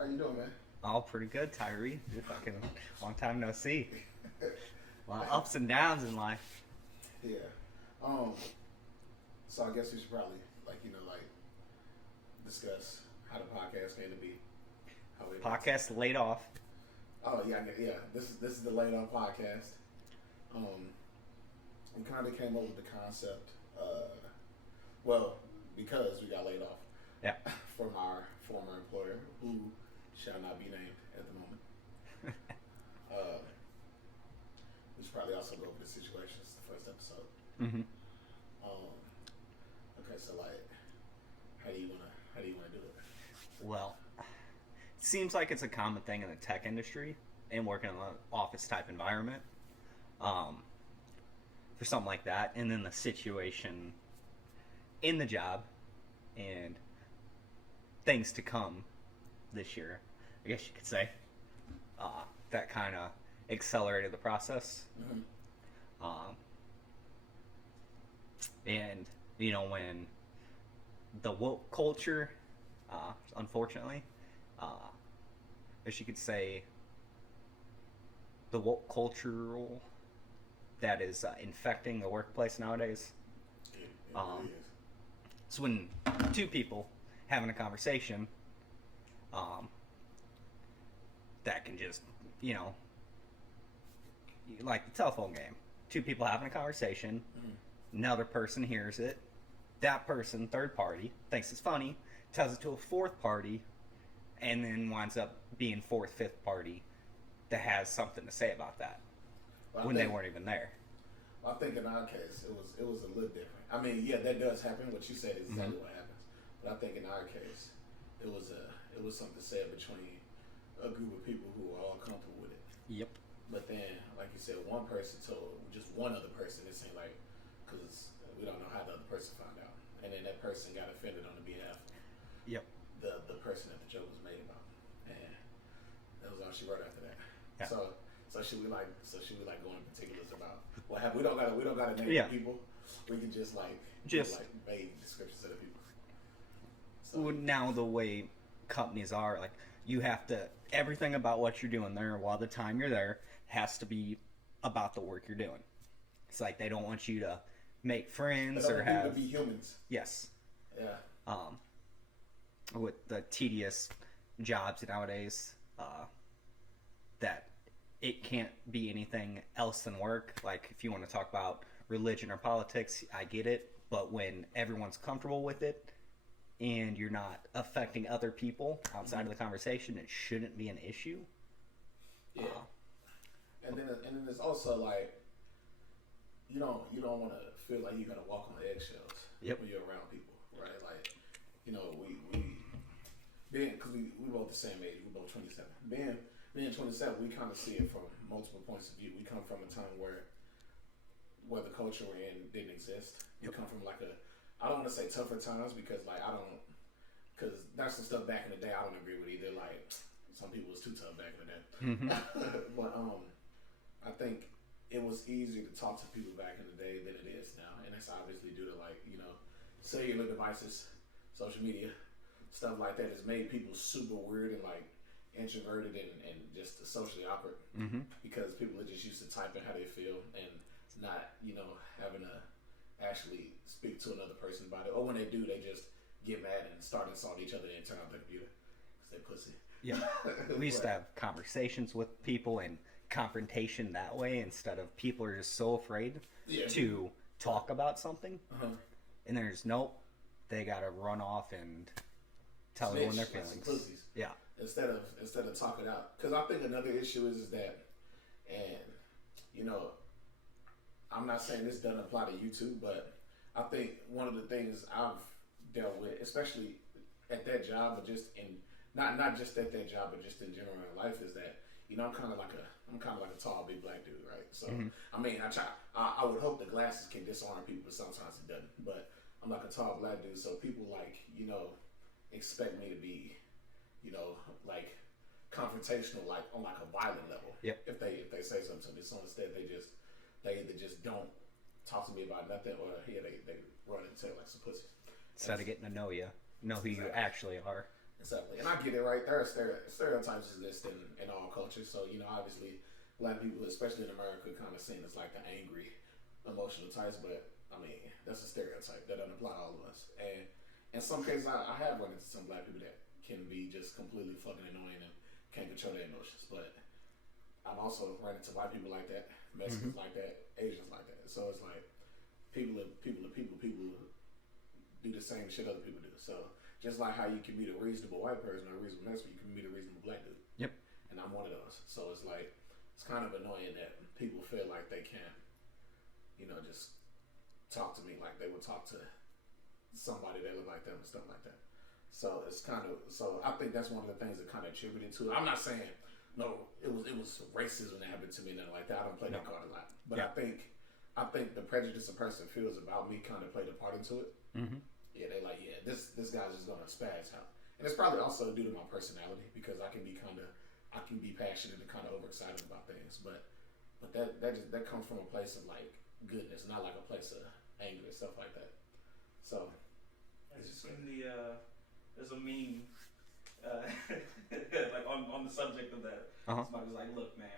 How you doing, man? All pretty good, Tyree. Fucking long time no see. A lot of ups and downs in life. Yeah. Um. So I guess we should probably discuss how the podcast came to be. How we Podcast laid off. Oh yeah, yeah. This is the Laid On podcast. We kind of came up with the concept. Well, because we got laid off Yeah. from our former employer, who shall not be named at the moment. Uh, we should probably also go over the situation. It's the first episode. Mm-hmm. Um, okay, so like, how do you wanna do it? Well, it seems like it's a common thing in the tech industry and working in an office type environment. Um, for something like that, and then the situation in the job and things to come this year, I guess you could say, that kind of accelerated the process. Mm-hmm. Um, and when the woke culture, unfortunately, as you could say, the woke cultural that is infecting the workplace nowadays. It Um, really is. So when two people having a conversation, that can just, like the telephone game. Two people having a conversation, Mm-hmm. another person hears it, that person, third party, thinks it's funny, tells it to a fourth party, and then winds up being fourth, fifth party that has something to say about that Well, when they weren't even there. I think in our case, it was a little different. I mean, yeah, that does happen. What you said is exactly Mhm. what happens. But I think in our case, it was something said between a group of people who were all comfortable with it. Yep. But then, like you said, one person told just one other person. It seemed like because we don't know how the other person found out, and then that person got offended on the behalf of Yep. the person that the joke was made about, and that was all she wrote after that. Yeah. So should we like go into particulars about what happened? We don't gotta name Yeah. the people. We can just Just- like vague descriptions of the people. Well, now the way companies are, like, you have to, everything about what you're doing there while the time you're there has to be about the work you're doing. It's like they don't want you to make They friends don't or want people have, to be humans. yes, Yeah. with the tedious jobs nowadays, that it can't be anything else than work. Like, if you want to talk about religion or politics, I get it, but when everyone's comfortable with it and you're not affecting other people outside of the conversation, it shouldn't be an issue. Yeah. And then there's also like you don't want to feel like you gotta walk on eggshells Yep. when you're around people, right? Like we being because we both the same age, we both 27. Being 27, we kind of see it from multiple points of view. We come from a time where the culture we're in didn't exist. We Yep. come from like I don't want to say tougher times because because that's some stuff back in the day I don't agree with either. Like some people was too tough back in the day. Mm-hmm. But I think it was easier to talk to people back in the day than it is now, and that's obviously due to cellular devices, social media, stuff like that has made people super weird and like introverted and just socially awkward Mm-hmm. because people are just used to typing how they feel and not having to actually speak to another person about it, or when they do, they just get mad and start insulting each other and turn off their computer because they pussy. Yeah. We used to have conversations with people and confrontation that way instead of people are just so afraid Yeah. to talk about something. Uh-huh. And there's nope, they gotta run off and tell everyone their Snitch, like some feelings. pussies. Yeah. Instead of talking out, because I think another issue is that, and I'm not saying this doesn't apply to you too, but I think one of the things I've dealt with, especially at that job, but just in not just at that job, but just in general in life, is that I'm kind of like a tall, big black dude, right? So I mean, I would hope the glasses can disarm people, but sometimes it doesn't. But I'm like a tall black dude, so people expect me to be, like confrontational, like on like a violent level. Yep. If they say something to me, so instead they either just don't talk to me about nothing, or they run and say like some pussy. Instead of getting to know you, know who you Exactly. actually are. Exactly, and I get it, right? There are stereotypes exist in all cultures. So obviously, black people, especially in America, kind of seen as like the angry, emotional types. But I mean, that's a stereotype that doesn't apply to all of us. And in some cases, I have run into some black people that can be just completely fucking annoying and can't control their emotions. But I've also run into white people like that, Mexicans like that, Asians like that. So it's like people are people. People do the same shit other people do. So just like how you can meet a reasonable white person or a reasonable Mexican, you can meet a reasonable black dude. Yep. And I'm one of those. So it's like it's kind of annoying that people feel like they can't, just talk to me like they would talk to somebody that look like them and stuff like that. So it's kind of I think that's one of the things that kind of attributed to it. I'm not saying no, it was racism that happened to me, nothing like that. I don't play that card a lot, but I think the prejudice a person feels about me kind of played a part into it. Mm-hmm. Yeah, they like, this guy's just gonna spaz out, and it's probably also due to my personality because I can be passionate and kind of overexcited about things, but that comes from a place of like goodness, not like a place of anger and stuff like that. So it's just there's a meme like on the subject of that. Somebody was like, look, man,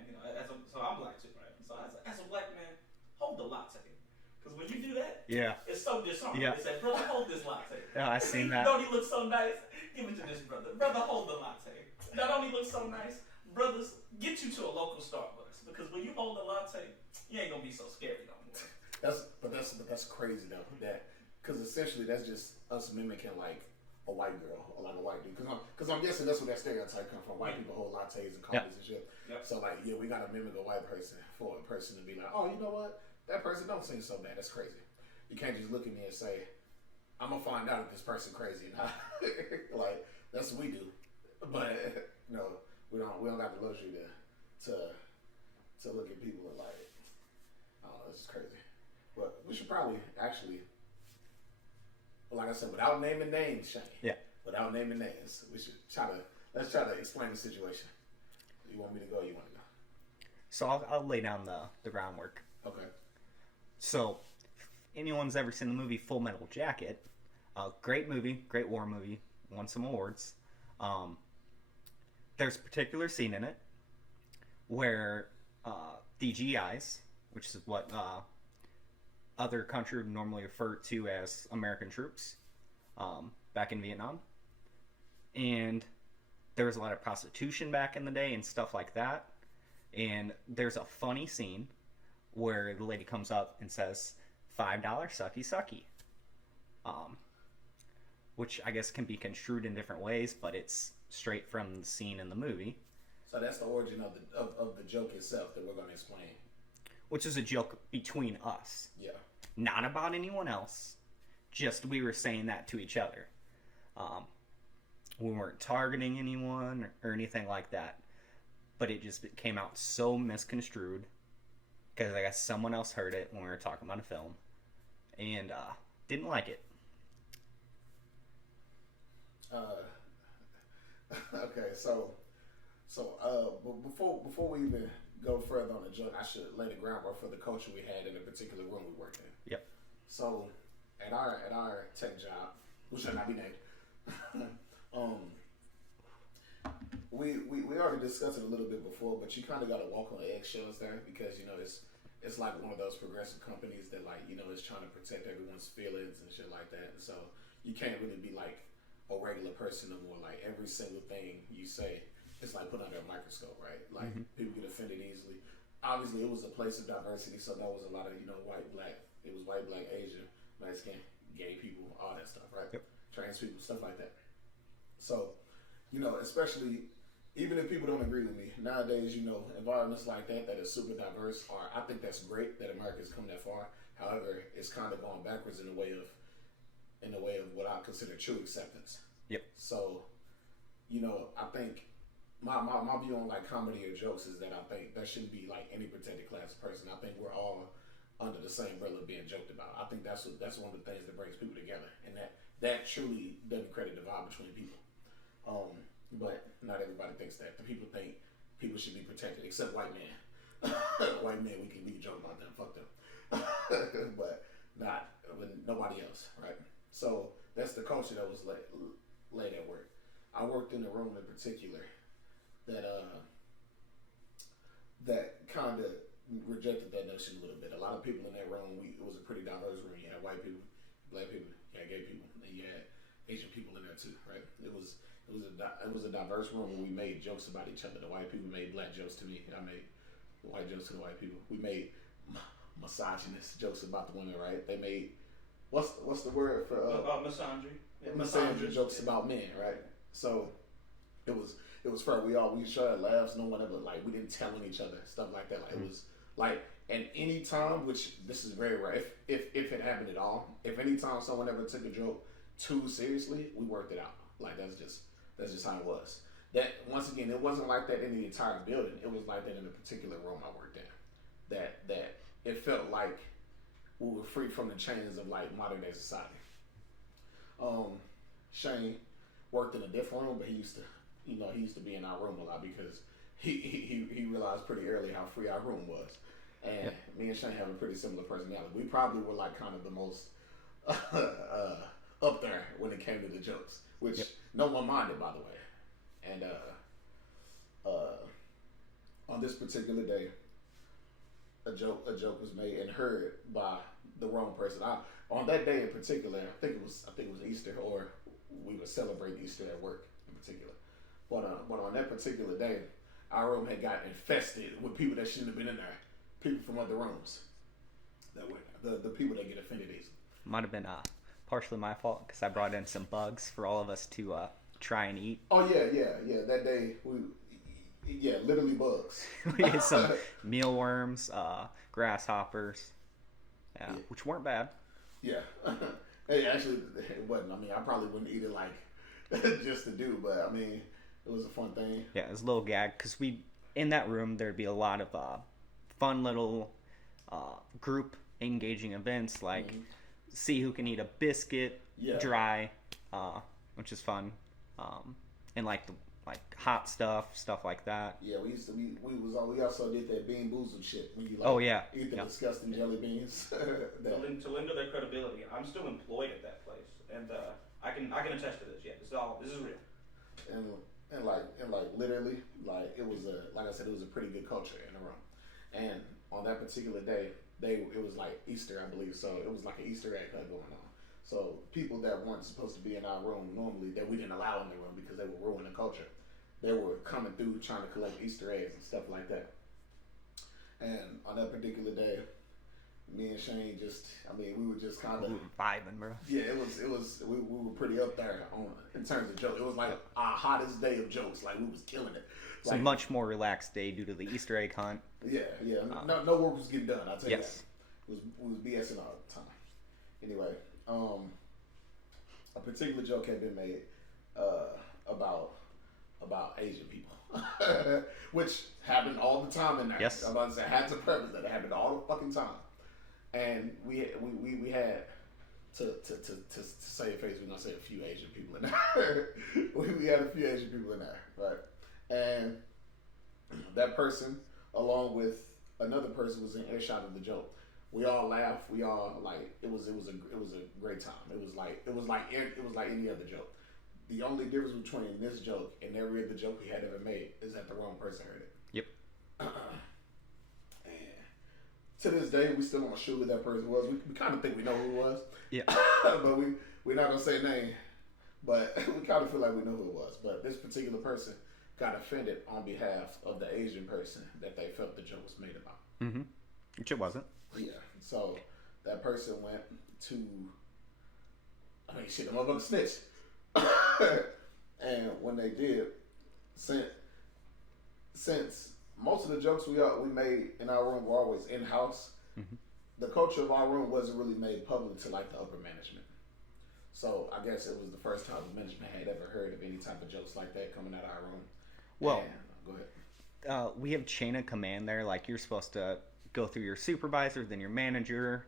so I'm black too, right? So as a black man, hold the latte. Because when you do that, it's so disarming. Yeah. It's like, brother, hold this latte. Yeah, I seen that. Don't he look so nice? Give it to this brother. Brother, hold the latte. Not only look so nice, brothers, get you to a local Starbucks. Because when you hold the latte, you ain't gonna be so scary no more. That's crazy though. Because essentially that's just us mimicking like a white girl or like a white dude. Because I'm guessing that's where that stereotype comes from. White people hold lattes and coffees and shit. Yep. So like, we gotta mimic a white person for a person to be like, oh, you know what? That person don't seem so bad. That's crazy. You can't just look at me and say, I'm gonna find out if this person crazy or not. Like that's what we do. But no, we don't got the luxury to look at people and like, oh, this is crazy. But we should probably actually, like I said, without naming names, Shane. Yeah. Without naming names, let's try to explain the situation. You want me to go? Or you want to go? So I'll lay down the groundwork. Okay. So, if anyone's ever seen the movie Full Metal Jacket, great movie, great war movie, won some awards. There's a particular scene in it where the GIs, which is what other countries would normally refer to as American troops, back in Vietnam, and there was a lot of prostitution back in the day and stuff like that. And there's a funny scene where the lady comes up and says, $5 sucky sucky. Which I guess can be construed in different ways, but it's straight from the scene in the movie. So that's the origin of the joke itself that we're going to explain. Which is a joke between us. Yeah. Not about anyone else. Just we were saying that to each other. We weren't targeting anyone or anything like that. But it just came out so misconstrued. Because I guess someone else heard it when we were talking about a film. And didn't like it. Okay, so before we even go further on the joke, I should lay the groundwork for the culture we had in a particular room we worked in. Yep. So at our tech job, which shall not be named, we already discussed it a little bit before, but you kind of got to walk on eggshells there because it's like one of those progressive companies that is trying to protect everyone's feelings and shit like that. And so you can't really be like a regular person no more. Like every single thing you say, it's like put under a microscope, right? Like people get offended easily. Obviously, it was a place of diversity, so there was a lot of white, black. It was white, black, Asian, Mexican, gay people, all that stuff, right? Yep. Trans people, stuff like that. So, especially even if people don't agree with me nowadays, environments like that are super diverse. I think that's great that America's come that far. However, it's kind of going backwards in the way of what I consider true acceptance. Yep. So, I think my view on like comedy or jokes is that I think there shouldn't be like any protected class of person. I think we're all under the same umbrella being joked about. I think that's one of the things that brings people together, and that truly doesn't create a divide between people. But not everybody thinks that. The people think people should be protected, except white men. White men, we can joke about them, fuck them, but nobody else, right? So that's the culture that was laid at work. I worked in a room in particular that that kind of rejected that notion a little bit. A lot of people in that room, it was a pretty diverse room. You had white people, black people, you had gay people, and you had Asian people in there too, right? It was a diverse room where we made jokes about each other. The white people made black jokes to me. I made white jokes to the white people. We made misogynist jokes about the women, right? They made what's the word for misandry? Misandry jokes about men, right? So it was fair. We shared laughs. No one ever like we didn't tell on each other, stuff like that. Like it was like, and any time, which this is very rare, if it happened at all, if any time someone ever took a joke too seriously, we worked it out. Like that's just how it was. That once again, it wasn't like that in the entire building. It was like that in a particular room I worked in. That it felt like we were free from the chains of like modern day society. Shane worked in a different room, but he used to be in our room a lot because he realized pretty early how free our room was. And me and Shane have a pretty similar personality. We probably were like kind of the most up there when it came to the jokes, which no one minded, by the way. And on this particular day, a joke was made and heard by the wrong person. On that day in particular, I think it was Easter, or we would celebrate Easter at work in particular. But on that particular day, our room had got infested with people that shouldn't have been in there. People from other rooms that were the people that get offended easily. Might have been partially my fault because I brought in some bugs for all of us to try and eat. Oh yeah. That day literally bugs. We had some mealworms, grasshoppers, which weren't bad. Yeah. Hey, actually, it wasn't. I mean, I probably wouldn't eat it like just to do, but I mean, it was a fun thing. Yeah, it was a little gag because in that room there'd be a lot of fun little group engaging events like see who can eat a biscuit dry, which is fun, and like hot stuff like that. Yeah, we also did that Bean Boozled shit when you eat the disgusting jelly beans. To lend to their credibility, I'm still employed at that place, and I can attest to this. Yeah, this is real. And like literally, like it was like I said, it was a pretty good culture in the room. And on that particular day, it was like Easter, I believe. So it was like an Easter egg hunt going on. So people that weren't supposed to be in our room normally, that we didn't allow in the room because they were ruining the culture, they were coming through trying to collect Easter eggs and stuff like that. And on that particular day, me and Shane we were just kind of vibing, bro. Yeah, it was. We were pretty up there in terms of jokes. It was like our hottest day of jokes. Like we was killing it. It's a much more relaxed day due to the Easter egg hunt. Yeah. No work was getting done. I'll tell you that. We was BSing all the time. Anyway, a particular joke had been made about Asian people, which happened all the time in there. Yes. I'm about to say, had to preface that it happened all the fucking time. And we had to save face, we're gonna say a few Asian people in there. we had a few Asian people in there, right? And that person, along with another person, was in earshot of the joke. We all laughed. We all it was a great time. It was like any other joke. The only difference between this joke and every other joke we had ever made is that the wrong person heard it. Yep. To this day, we still don't sure who that person was. We kind of think we know who it was. Yeah. But we're not going to say a name. But we kind of feel like we know who it was. But this particular person got offended on behalf of the Asian person that they felt the joke was made about. Mm-hmm. Which it wasn't. Yeah. So that person went to... the motherfucker snitched. And when they did, since most of the jokes we made in our room were always in-house, the culture of our room wasn't really made public to like the upper management. So I guess it was the first time the management had ever heard of any type of jokes like that coming out of our room. Well, go ahead. We have chain of command there. Like you're supposed to go through your supervisor, then your manager,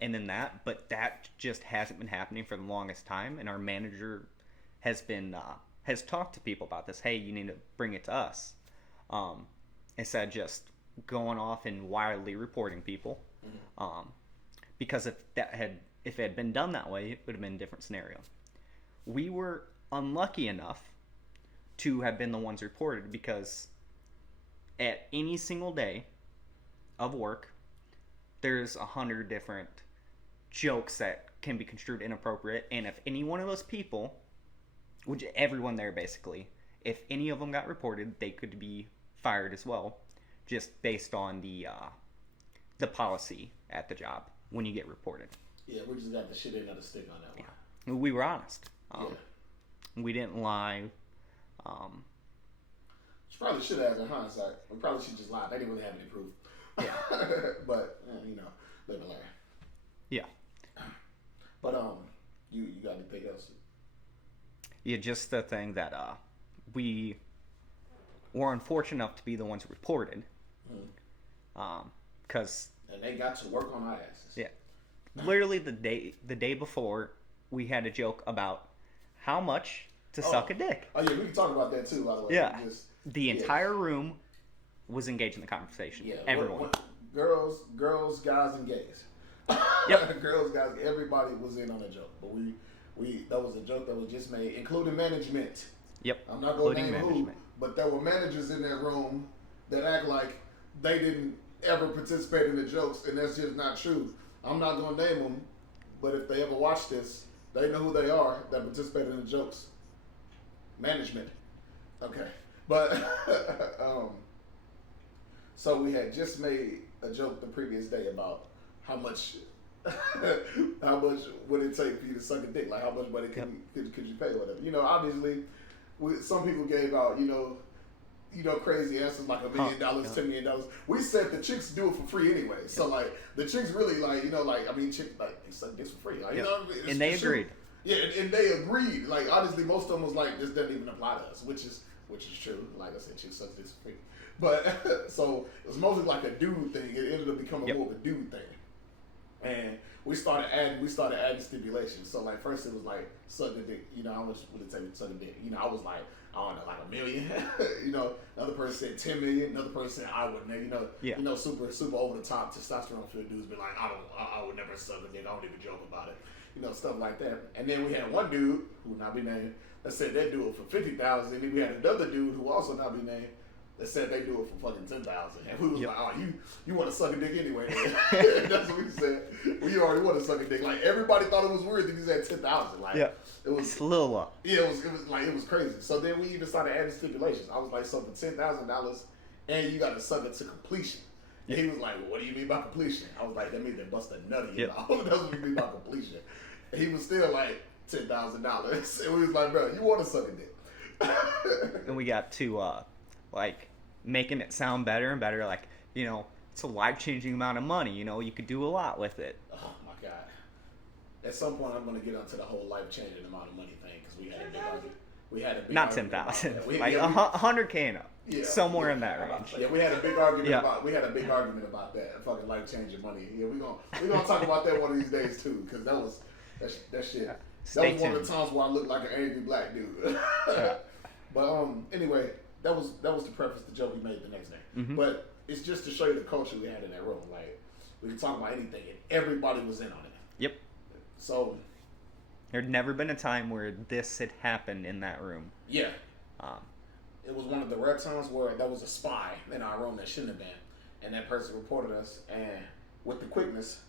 and then that. But that just hasn't been happening for the longest time. And our manager has talked to people about this. Hey, you need to bring it to us. Instead of just going off and wildly reporting people. Because if it had been done that way, it would have been a different scenario. We were unlucky enough to have been the ones reported, because at any single day of work, there's 100 different jokes that can be construed inappropriate, and if any one of those people, which everyone there basically, if any of them got reported, they could be fired as well, just based on the policy at the job when you get reported. Yeah, we just got the shit end of the stick on that one. Yeah. We were honest. Yeah. We didn't lie. Probably should have in hindsight. We probably should just lie. They didn't really have any proof. Yeah. But you know, live and learn. Yeah. But you got anything else? Yeah, just the thing that we were unfortunate enough to be the ones reported. Because and they got to work on our asses. Yeah. Literally the day before, we had a joke about how much to suck a dick. Oh yeah, we can talk about that too, by the way. Yeah. The entire room was engaged in the conversation. Yeah. Everyone. Girls, guys, and gays. Yep. Girls, guys, everybody was in on the joke. But we that was a joke that was just made, including management. Yep. I'm not going to name who, but there were managers in that room that act like they didn't ever participate in the jokes, and that's just not true. I'm not going to name them, but if they ever watch this, they know who they are that participated in the jokes. Management. Okay. But, so we had just made a joke the previous day about how much would it take for you to suck a dick? Like, how much money could you pay or whatever? You know, obviously, some people gave out, you know, crazy answers like $1 million, $10 million. We said the chicks do it for free anyway. So, like, the chicks really, like, you know, like, I mean, chicks, like, they suck dicks for free. Like, you know, and they agreed. Yeah, and they agreed. Like, honestly, most of them was like, this doesn't even apply to us, which is true. Like I said, chicks suck dicks for free. But, so, it was mostly like a dude thing. It ended up becoming more of a dude thing. And we started adding stipulations. So, like, first it was like, suck a dick. You know, how much would it take to suck a dick? You know, I was like, I don't know, like $1 million. You know, another person said 10 million. Another person said I wouldn't. You know, super over the top testosterone filled dudes be like, I would never suck a dick. I don't even joke about it. You know, stuff like that. And then we had one dude who would not be named that said they'd do it for $50,000. And then we had another dude who also not be named that said they do it for fucking $10,000. And we was like, oh, you want to suck a dick anyway? That's what we said. We already want to suck a dick. Like, everybody thought it was weird that he said 10,000. Like, it was it's a little low. Yeah, it was crazy. So then we even started adding stipulations. I was like, so for $10,000, and you got to suck it to completion. And he was like, well, what do you mean by completion? I was like, that means they bust a nut in your mouth. That's what we mean by completion. And he was still like $10,000. And we was like, bro, you want to suck a dick. And we got to, like, making it sound better and better. Like, you know, it's a life-changing amount of money. You know, you could do a lot with it. Oh, my God. At some point, I'm going to get onto the whole life-changing amount of money thing, because we had a big argument. Not 10,000. Like 100K and up. Yeah, somewhere in that range. Yeah, we had a big argument about that. Fucking life-changing money. Yeah, we gonna talk about that one of these days too, because that shit. Yeah. That was one of the times where I looked like an angry black dude. But anyway, that was the preface the joke we made the next day. Mm-hmm. But it's just to show you the culture we had in that room. Like, we could talk about anything, and everybody was in on it. Yep. So there'd never been a time where this had happened in that room. Yeah. It was one of the rare times where there was a spy in our room that shouldn't have been, and that person reported us, and with the quickness,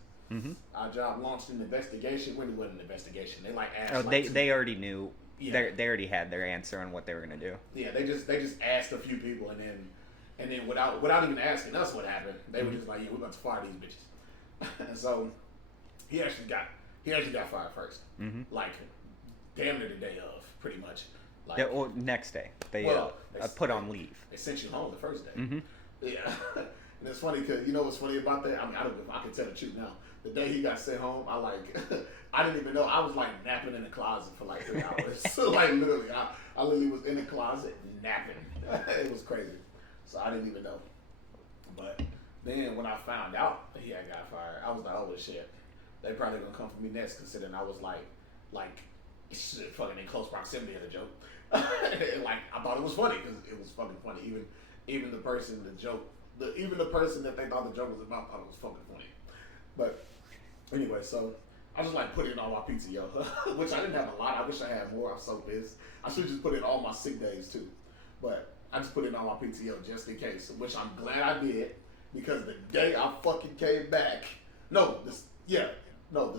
our job launched an investigation. When it wasn't an investigation, they like asked. Oh, they already knew. Yeah. They already had their answer on what they were gonna do. Yeah, they just asked a few people, and then without even asking us what happened, they were just like, yeah, we're about to fire these bitches. And so he actually got fired first, like damn near the day of, pretty much. Like, yeah, well, next day they put on leave. They sent you home the first day. Mm-hmm. Yeah, and it's funny because you know what's funny about that? I mean, I can tell the truth now. The day he got sent home, I didn't even know. I was like napping in the closet for like 3 hours. So like literally, I literally was in the closet napping. It was crazy. So I didn't even know. But then when I found out that he had got fired, I was like, oh well, shit. They probably gonna come for me next, considering I was like fucking in close proximity of the joke. Like, I thought it was funny because it was fucking funny. Even the person that they thought the joke was about thought it was fucking funny. But anyway, so I just like put in all my PTO, which I didn't have a lot. I wish I had more. I'm so pissed. I should just put in all my sick days too. But I just put it on my PTO just in case, which I'm glad I did because the day I fucking came back, the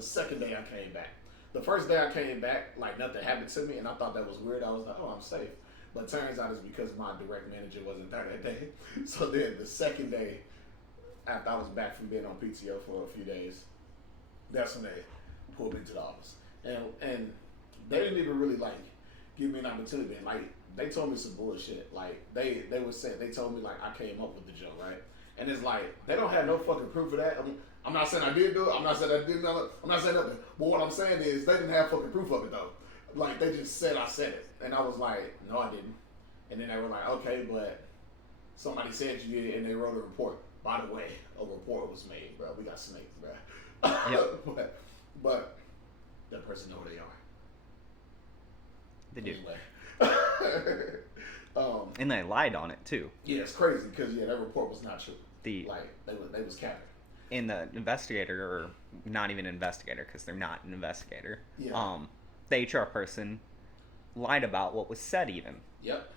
second day I came back. The first day I came back, like nothing happened to me, and I thought that was weird. I was like, oh, I'm safe. But turns out it's because my direct manager wasn't there that day. So then the second day, after I was back from being on PTO for a few days, that's when they pulled me to the office. And they didn't even really like give me an opportunity. Like they told me some bullshit. Like they told me like I came up with the joke, right? And it's like they don't have no fucking proof of that. I'm not saying I did do it. I'm not saying I did nothing. I'm not saying nothing. But what I'm saying is they didn't have fucking proof of it though. Like they just said I said it, and I was like, no, I didn't. And then they were like, okay, but somebody said you did, and they wrote a report. By the way, a report was made, bro. We got snaked, bro. Yep. but that person know who they are. They do. Anyway. And they lied on it too. Yeah, it's crazy because that report was not true. The Like they was capping. And the investigator, or not even an investigator because they're not an investigator. Yeah. The HR person lied about what was said even. Yep.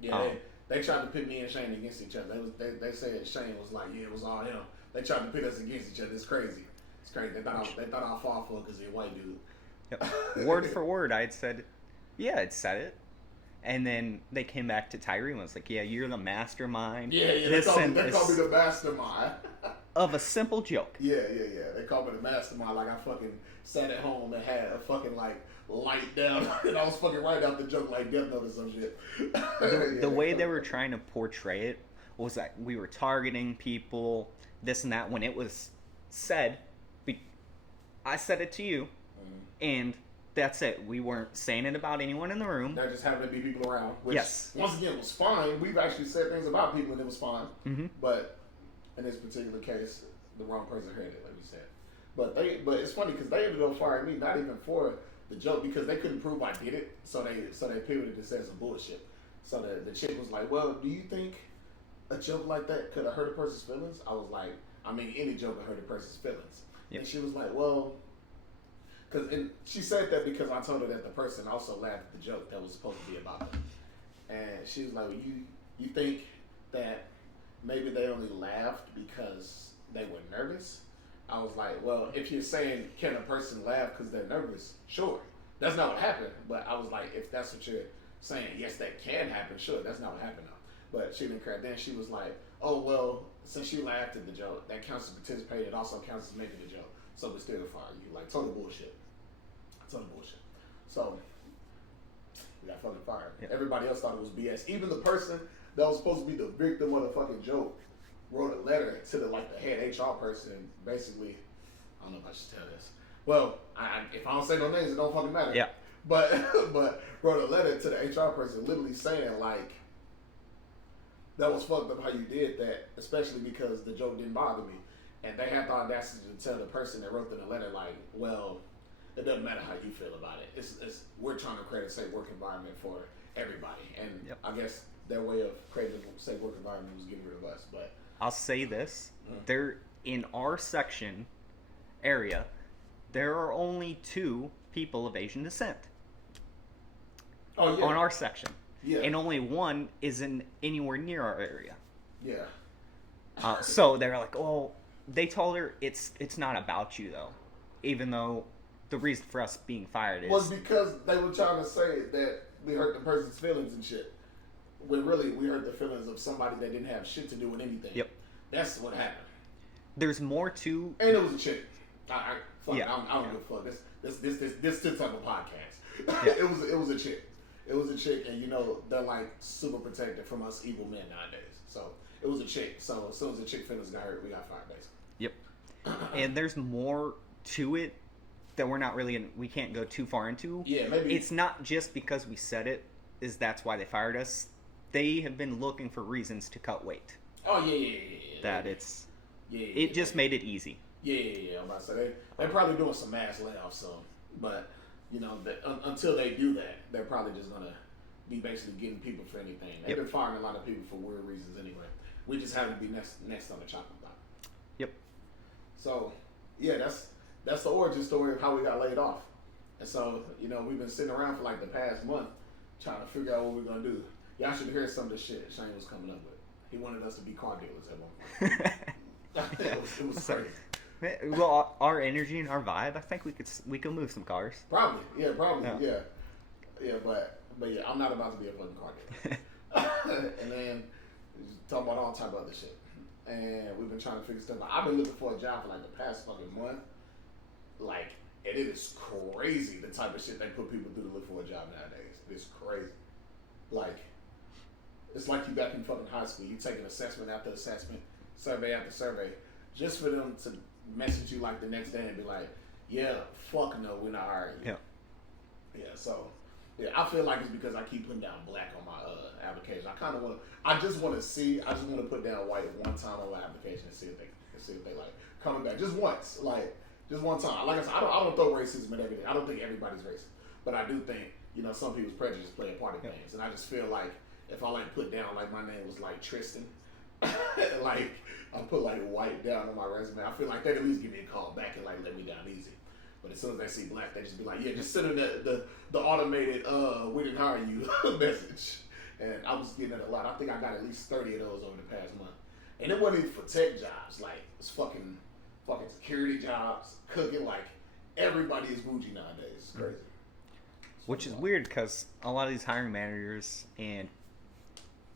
Yeah. They tried to pit me and Shane against each other. They said Shane was like, yeah, it was all him. They tried to pit us against each other. It's crazy. It's crazy. They thought I'd fall for it because he's a white dude. Yep. Word for word, I'd said, yeah, I'd said it. And then they came back to Tyree and was like, yeah, you're the mastermind. Yeah. They called me the mastermind. Of a simple joke. Yeah. They called me the mastermind. Like I fucking sat at home and had a fucking like light down, and I was fucking writing out the joke like Death Note or some shit. The way they were trying to portray it was that we were targeting people, this and that. When it was said, I said it to you, and that's it. We weren't saying it about anyone in the room. There just happened to be people around. Which, yes. Once again, was fine. We've actually said things about people, and it was fine. Mm-hmm. But in this particular case, the wrong person heard it, like we said. But it's funny because they ended up firing me, not even for the joke, because they couldn't prove I did it. So they pivoted and said some bullshit. So the chick was like, well, do you think a joke like that could have hurt a person's feelings? I was like, I mean, any joke could hurt a person's feelings. Yep. And she was like, well, and she said that because I told her that the person also laughed at the joke that was supposed to be about them. And she was like, well, you think that maybe they only laughed because they were nervous? I was like, well, if you're saying can a person laugh because they're nervous, sure. That's not what happened. But I was like, if that's what you're saying, yes, that can happen. Sure, that's not what happened though. But she didn't care. Then she was like, oh, well, since you laughed at the joke, that counts as participating. It also counts as making the joke. So we still fire you. Like, total bullshit. Total bullshit. So we got fucking fired. Yep. Everybody else thought it was BS. Even the person that was supposed to be the victim of the fucking joke wrote a letter to the head HR person. Basically, I don't know if I should tell this. Well, if I don't say no names, it don't fucking matter. Yeah. But wrote a letter to the HR person, literally saying like, that was fucked up how you did that, especially because the joke didn't bother me. And they had the audacity to tell the person that wrote them the letter like, well, it doesn't matter how you feel about it. It's we're trying to create a safe work environment for everybody. And yep. I guess their way of creating a safe work environment was getting rid of us. But I'll say this: there in our section area, there are only 2 people of Asian descent. Oh yeah. On our section. Yeah. And only 1 isn't anywhere near our area. Yeah. So they're like, oh, they told her it's not about you though, even though the reason for us being fired was because they were trying to say that we hurt the person's feelings and shit. When really we hurt the feelings of somebody that didn't have shit to do with anything. Yep. That's what happened. There's more to. And it was a chick. I don't give a fuck. This type of podcast. Yeah. It was a chick. It was a chick, and they're like super protected from us evil men nowadays. So it was a chick. So as soon as the chick feelings got hurt, we got fired basically. Yep. And there's more to it that we're not really we can't go too far into. Yeah, maybe it's not just because we said it that's why they fired us. They have been looking for reasons to cut weight. Oh yeah. That it's it just made it easy. Yeah. I'm about to say they're probably doing some mass layoffs soon, but until they do that, they're probably just gonna be basically getting people for anything. They've been firing a lot of people for weird reasons anyway. We just happen to be next on the chopping block. Yep. So yeah, that's the origin story of how we got laid off. And so, we've been sitting around for like the past month trying to figure out what we're going to do. y'all should hear some of the shit Shane was coming up with. He wanted us to be car dealers at one point. it was crazy. Well, our energy and our vibe, I think we could move some cars. Probably, yeah, but yeah, I'm not about to be a fucking car dealer. And then talking about all type of other shit, and we've been trying to figure stuff out. I've been looking for a job for like the past fucking month, like, and it is crazy the type of shit they put people through to look for a job nowadays. It's crazy, like. It's like you back in fucking high school. You take an assessment after assessment, survey after survey, just for them to message you like the next day and be like, "Yeah, fuck no, we're not hiring you." Yeah. So, yeah, I feel like it's because I keep putting down black on my application. I just want to put down white one time on my application and see if they like coming back just once, like just one time. Like I said, I don't throw racism at everything. I don't think everybody's racist, but I do think some people's prejudice play a part in things, and I just feel like. If I like put down like my name was like Tristan, like I put like white down on my resume, I feel like they'd at least give me a call back and like let me down easy. But as soon as they see black, they just be like, yeah, just send them the automated we didn't hire you message. And I was getting that a lot. I think I got at least 30 of those over the past month. And it wasn't even for tech jobs. Like it's fucking security jobs, cooking. Like everybody is bougie nowadays. It's crazy. Which is weird because a lot of these hiring managers and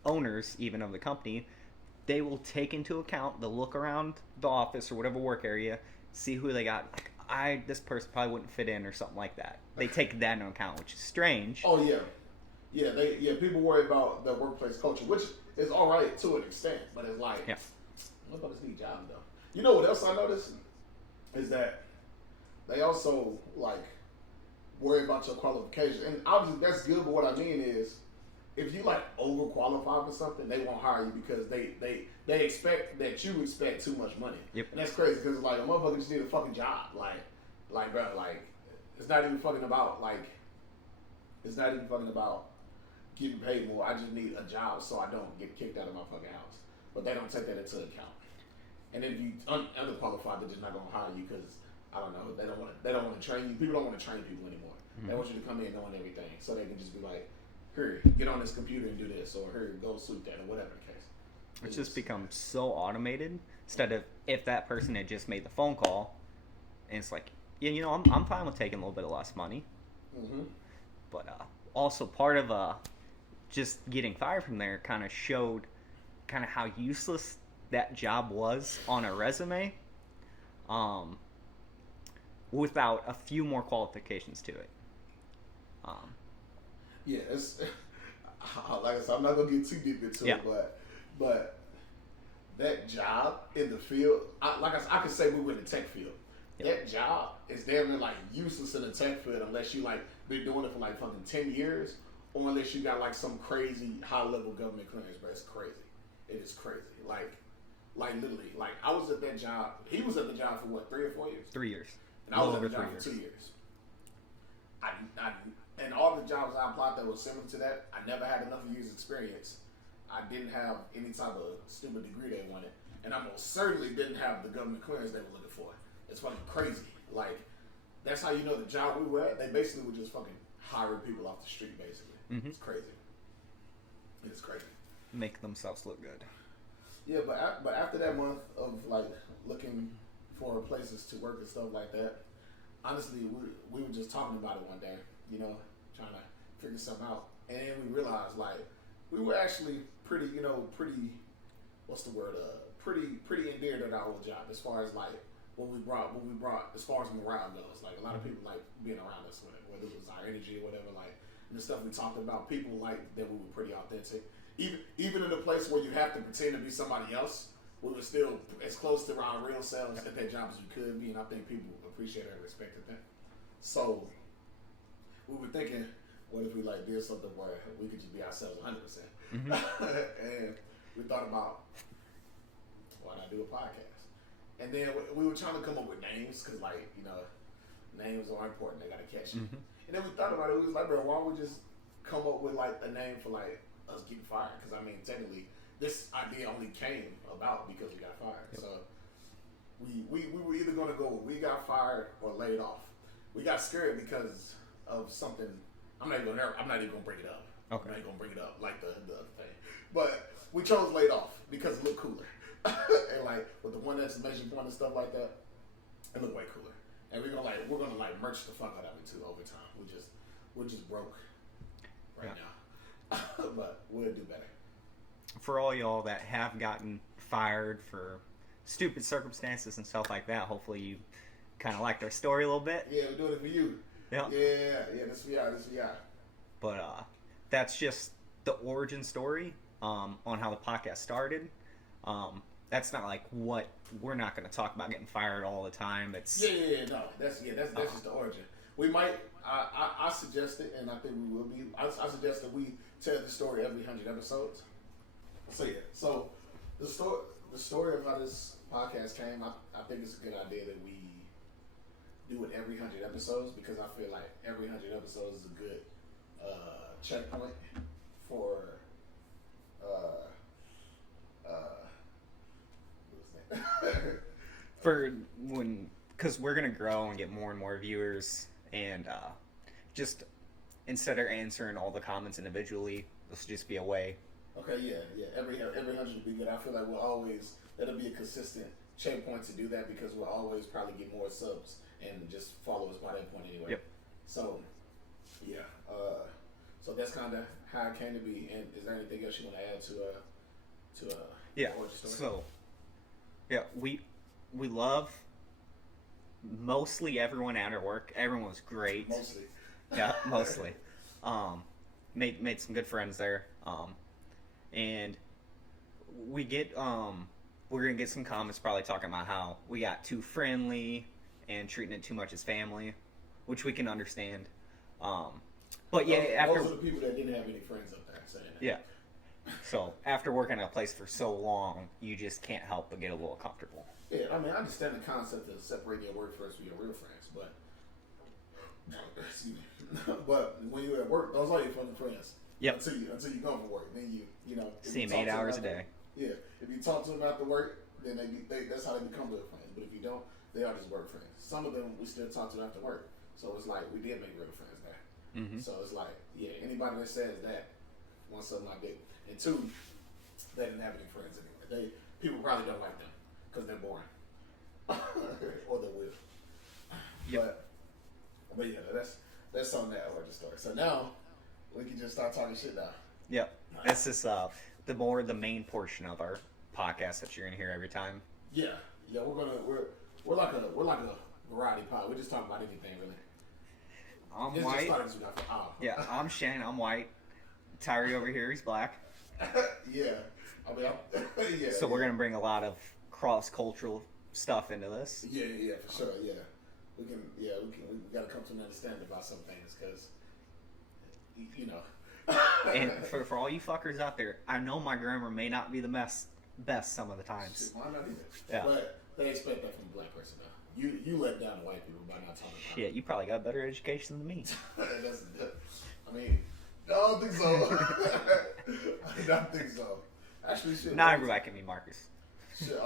owners even of the company, they will take into account the look around the office or whatever work area, see who they got. Like, this person probably wouldn't fit in or something like that. They take that into account, which is strange. Oh yeah. People worry about the workplace culture, which is all right to an extent, but it's like, motherfuckers need jobs though. You know what else I noticed is that they also like worry about your qualifications, and obviously that's good. But what I mean is, if you like overqualified for something, they won't hire you because they expect that you expect too much money. Yep. And that's crazy because like a motherfucker just need a fucking job. Like bro, like it's not even fucking about getting paid more. I just need a job so I don't get kicked out of my fucking house. But they don't take that into account. And if you underqualified, they're just not gonna hire you because I don't know. They don't want to train you. People don't want to train people anymore. Mm-hmm. They want you to come in knowing everything, so they can just be like, here, get on this computer and do this, or here, go sweep that, or whatever the case. It's just become so automated. Instead of if that person had just made the phone call, and it's like, yeah, I'm fine with taking a little bit of less money. Mm-hmm. But also part of just getting fired from there kind of showed kind of how useless that job was on a resume, without a few more qualifications to it. Yeah, it's, like I said, I'm not gonna get too deep into it, but that job in the field, I could say we were in the tech field. Yep. That job is damn near like useless in the tech field unless you like been doing it for like fucking 10 years, or unless you got like some crazy high level government clearance. But it's crazy. It is crazy. Like literally, like I was at that job. He was at the job for what, 3 or 4 years? 3 years. And I was at the job for 2 years. And all the jobs I applied that was similar to that, I never had enough years experience. I didn't have any type of stupid degree they wanted. And I most certainly didn't have the government clearance they were looking for. It's fucking crazy. Like, that's how you know the job we were at, they basically were just fucking hiring people off the street, basically. Mm-hmm. It's crazy. It's crazy. Make themselves look good. Yeah, but after that month of, like, looking for places to work and stuff like that, honestly, we were just talking about it one day, trying to figure something out. And we realized, like, we were actually pretty endeared at our old job as far as, like, what we brought as far as morale goes. Like, a lot of people like being around us, whether it was our energy or whatever, like, and the stuff we talked about, people liked that we were pretty authentic. Even in a place where you have to pretend to be somebody else, we were still as close to our real selves at that job as we could be, and I think people appreciated and respected that. So we were thinking, what if we like did something where we could just be ourselves 100%? Mm-hmm. And we thought about, why not do a podcast? And then we were trying to come up with names because, like, names are important. They gotta catch you. Mm-hmm. And then we thought about it. We was like, bro, why don't we just come up with like a name for like us getting fired? Because I mean, technically, this idea only came about because we got fired. Yep. So we were either going to go we got fired or laid off. We got scared because of something. I'm not even going to bring it up. Okay. I ain't gonna bring it up like the other thing, but we chose laid off because it looked cooler, and like with the one exclamation point and stuff like that, it looked way cooler. And we're gonna merch the fuck out of it too over time. We're just broke right now, but we'll do better. For all y'all that have gotten fired for stupid circumstances and stuff like that, hopefully you kind of liked our story a little bit. Yeah, we're doing it for you. Yeah. Yeah. This we are. But that's just the origin story on how the podcast started. That's not like what we're not going to talk about getting fired all the time. It's No, that's just the origin. We might. I suggest it, and I think we will be. I suggest that we tell the story every 100 episodes. So the story of how this podcast came. I think it's a good idea that we do it every 100 episodes because I feel like every 100 episodes is a good checkpoint for for when, because we're going to grow and get more and more viewers, and just instead of answering all the comments individually, this will just be a way. Okay, yeah. Every 100 would be good. I feel like that'll be a consistent checkpoint to do that because we'll always probably get more subs and just followers by that point anyway. Yep. So, yeah. So that's kind of how it came to be. And is there anything else you want to add to Yeah. origin story? So, yeah, we love mostly everyone at our work. Everyone was great. Mostly. Yeah, mostly. Made some good friends there. And we get we're gonna get some comments probably talking about how we got too friendly and treating it too much as family, which we can understand. But yeah, after those are the people that didn't have any friends up there saying that. yeah. So after working at a place for so long, you just can't help but get a little comfortable. Yeah, I mean, I understand the concept of separating your work friends from your real friends, but excuse me. But when you're at work, those are your fucking friends. Yep. Until you go for work, then you know. See them 8 hours a day. Yeah, if you talk to them after work, then that's how they become real friends. But if you don't, they are just work friends. Some of them we still talk to after work, so it's like we did make real friends there. Mm-hmm. So it's like, yeah, anybody that says that, one, something I did, and two, they didn't have any friends anyway. People probably don't like them because they're boring, or they're weird. Yep. But yeah, that's on that origin story. So now we can just start talking shit now. Yep. This is the main portion of our podcast that you're gonna hear every time. Yeah, we're like a variety pod. We just talk about anything really. I'm It's white. just starting to nothing. Yeah, I'm Shane. I'm white. Tyree over here, he's black. Yeah, I mean, yeah. So we're gonna bring a lot of cross-cultural stuff into this. Yeah, for sure. Yeah, we gotta come to an understanding about some things because, you know. And for all you fuckers out there, I know my grammar may not be the best some of the times. Shit, why not either? Yeah. But they expect that from a black person though. You let down the white people by not talking about Shit, you probably got better education than me. I mean, I don't think so. I don't think so. Actually, shit. Not everybody can be Marcus. Shit, you